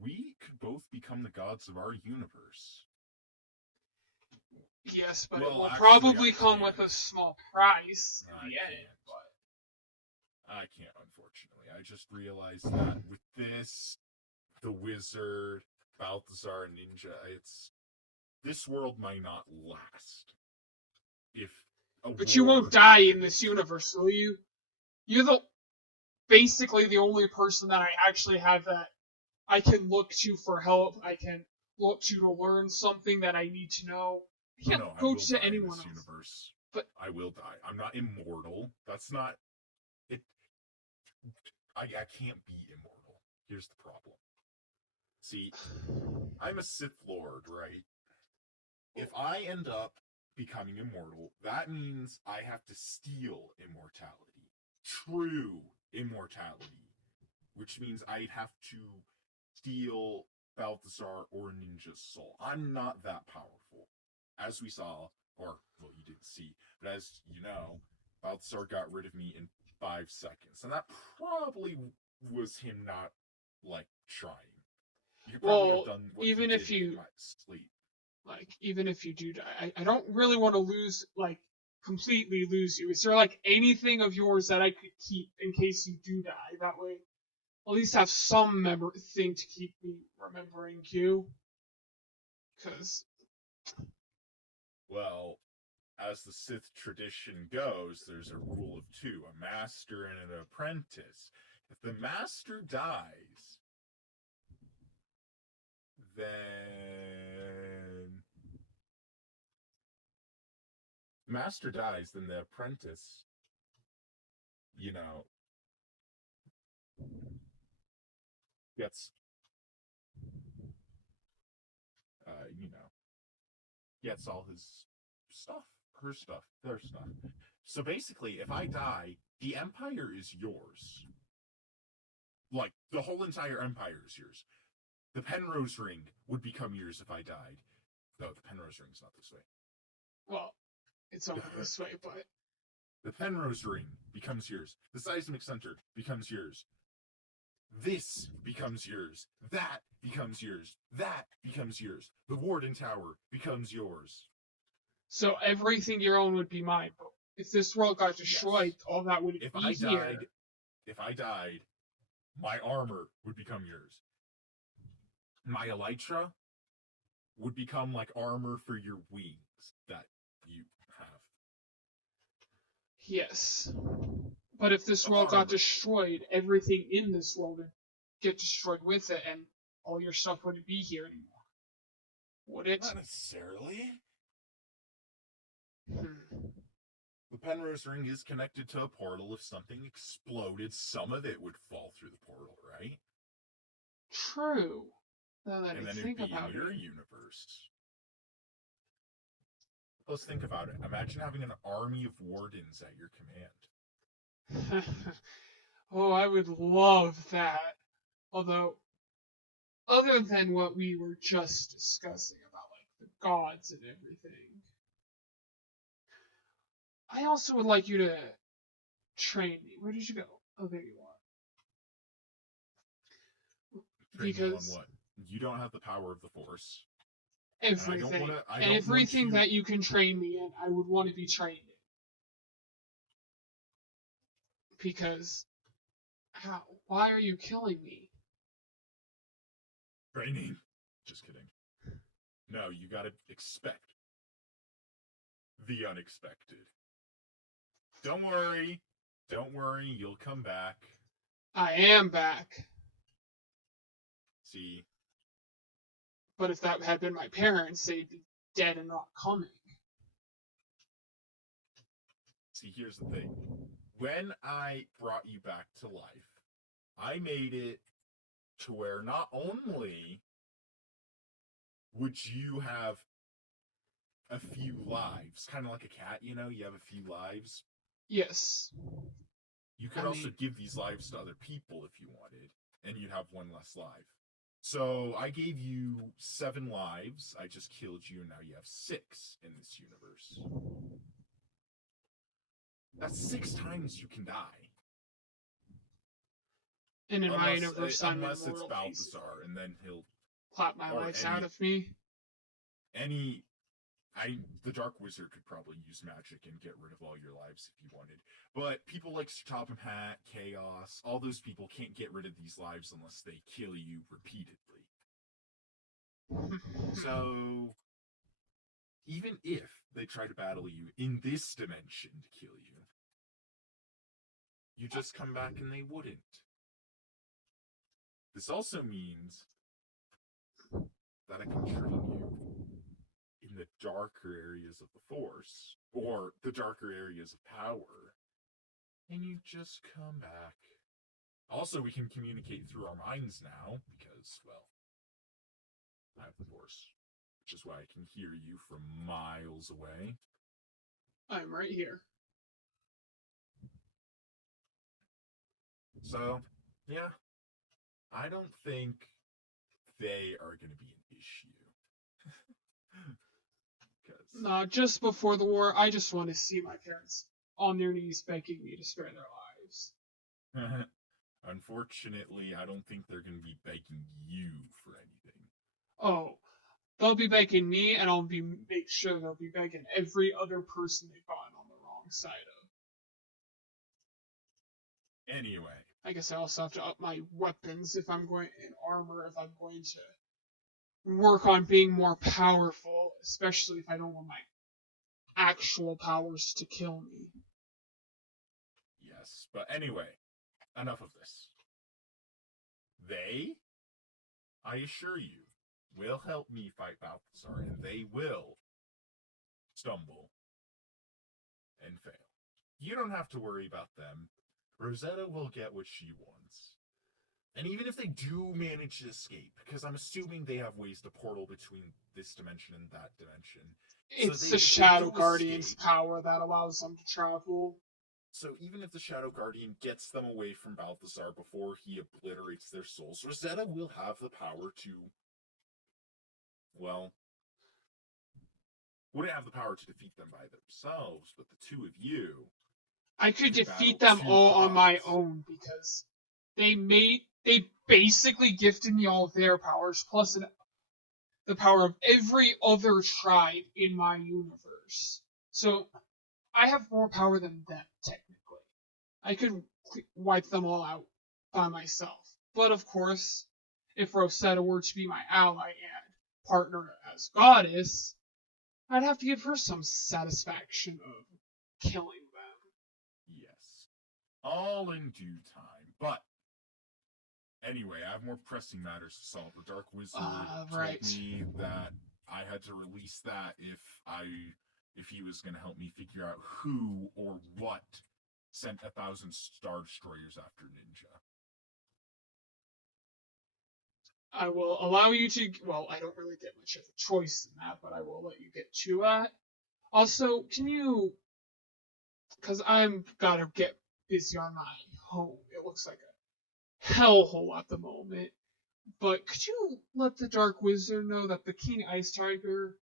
we could both become the gods of our universe. Yes, but Well, it will actually, probably I come with can't. a small price I in the end, can't. but I can't, unfortunately. I just realized that with this, the wizard, Balthazar, Ninja, this world might not last. If a but you won't war die in happens. this universe, will you? You're basically the only person that I actually have that I can look to for help. I can look to learn something that I need to know. I Oh can't no, I go will to die in anyone this else. universe. But I will die. I'm not immortal. That's not it. I can't be immortal. Here's the problem. See, I'm a Sith Lord, right? If I end up becoming immortal, that means I have to steal immortality. True immortality. Which means I'd have to steal Balthazar or Ninja's soul. I'm not that powerful. As we saw, or, well, you didn't see, but as you know, Balthazar got rid of me in 5 seconds. And that probably was him not, like, trying. You could probably have well, done what even he if did in you my sleep. even if you do die, I don't really want to lose completely lose you. Is there anything of yours that I could keep in case you do die? That way, at least have some thing to keep me remembering you. Because Well, as the Sith tradition goes, there's a rule of 2, a master and an apprentice. If the master dies, then then the apprentice, you know, gets, you know, gets all his stuff, her stuff, their stuff. So basically, if I die, the empire is yours. Like, the whole entire empire is yours. The Penrose Ring would become yours if I died. No, the Penrose Ring's not this way. well, it's over this way, but The Penrose Ring becomes yours. The Seismic Center becomes yours. This becomes yours. That becomes yours. That becomes yours. The Warden Tower becomes yours. so everything you own would be mine. But if this world got destroyed, Yes. all that would If be I here. died, my armor would become yours. My elytra would become like armor for your wings that you have. Yes. But if this The world got armor. destroyed, everything in this world would get destroyed with it, and all your stuff wouldn't be here anymore. Would it? Not necessarily. Hmm. The Penrose Ring is connected to a portal. If something exploded, some of it would fall through the portal, right? True. Now that And I then it'd think be in about your it. universe. Let's think about it. Imagine having an army of wardens at your command. Oh, I would love that. Although, other than what we were just discussing about the gods and everything, I also would like you to train me. Where did you go? Oh, there you are. Train you on Because what? You don't have the power of the Force. everything, I don't want everything you. that you can train me in, I would want to be trained in. Because, how? Why are you killing me? Training. Just kidding. No, you gotta expect the unexpected. Don't worry. Don't worry, you'll come back. I am back. See, But if that had been my parents, they'd be dead and not coming. here's the thing. When I brought you back to life, I made it to where not only would you have a few lives, kind of like a cat, you know, you have a few lives. Yes. You could I also mean- give these lives to other people if you wanted, and you'd have one less life. So I gave you 7 lives. I just killed you, and now you have 6 in this universe. That's 6 times you can die. And in my universe, I'm unless it's immortal, Balthazar, basically. and then he'll Clap my or lives any- out of me. the Dark Wizard could probably use magic and get rid of all your lives if you wanted. But people like Sir Topham Hatt, Chaos, all those people can't get rid of these lives unless they kill you repeatedly. So, even if they try to battle you in this dimension to kill you, you just come back and they wouldn't. This also means that I can train you in the darker areas of the Force, or the darker areas of power, and you just come back. Also, we can communicate through our minds now, because, well, I have the Force, which is why I can hear you from miles away. I'm right here. So, yeah, I don't think they are going to be an issue. Nah, just before the war, I just want to see my parents on their knees begging me to spare their lives. Unfortunately, I don't think they're going to be begging you for anything. Oh, they'll be begging me, and I'll make sure they'll be begging every other person they've gotten on the wrong side of. Anyway. I guess I also have to up my weapons if I'm going in armor, if I'm going to work on being more powerful, especially if I don't want my actual powers to kill me. Yes, but anyway, enough of this. They, I assure you, will help me fight Balthazar, and they will stumble and fail. You don't have to worry about them. Rosetta will get what she wants. And even if they do manage to escape, because I'm assuming they have ways to portal between this dimension and that dimension. It's So the if they Shadow do Guardian's escape- power that allows them to travel. So even if the Shadow Guardian gets them away from Balthazar before he obliterates their souls, Rosetta will have the power to, well, wouldn't have the power to defeat them by themselves, but the two of you... I could could defeat battle them two all on my gods. own because they basically gifted me all of their powers plus the power of every other tribe in my universe. So I have more power than them, technically. I could wipe them all out by myself. But of course, if Rosetta were to be my ally and partner as goddess, I'd have to give her some satisfaction of killing them. Yes. All in due time. But, anyway, I have more pressing matters to solve. The Dark Wizard Right. told me that I had to release that if he was going to help me figure out who or what sent 1,000 Star Destroyers after Ninja. I will allow you to. Well, I don't really get much of a choice in that, but I will let you get to that. Also, can you? Because I'm gotta get busy on my home. It looks like a hellhole at the moment. But could you let the Dark Wizard know that the King Ice Tiger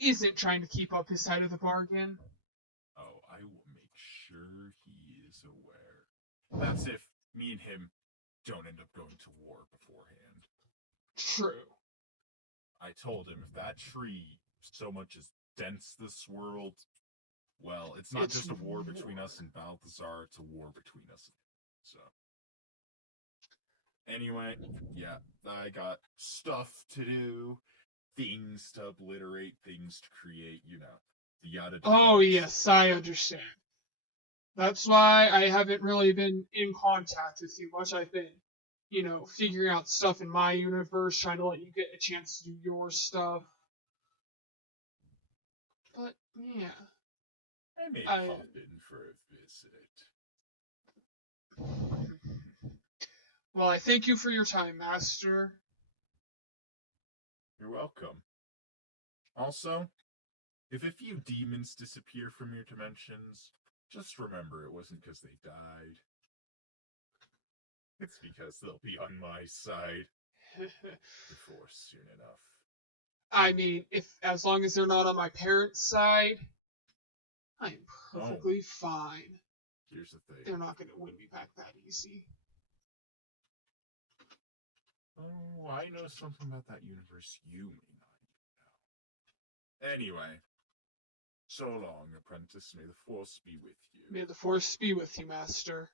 isn't trying to keep up his side of the bargain? Oh, I will make sure he is aware. That's if me and him don't end up going to war beforehand. True. I told him if that tree so much as dents this world, well, it's not just a war between us and Balthazar, it's a war between us. So, anyway, yeah, I got stuff to do, things to obliterate, things to create, you know, the yada. Oh, yes, I understand. That's why I haven't really been in contact with you much. I've been, figuring out stuff in my universe, trying to let you get a chance to do your stuff. But, yeah. I may pop in for a visit. Well, I thank you for your time, Master. You're welcome. Also, if a few demons disappear from your dimensions, just remember it wasn't because they died. It's because they'll be on my side before soon enough. I mean, if as long as they're not on my parents' side, I'm perfectly fine. Here's the thing. They're not going to win me back that easy. Oh, I know something about that universe you may not even know. Anyway, so long, apprentice. May the force be with you. May the force be with you, Master.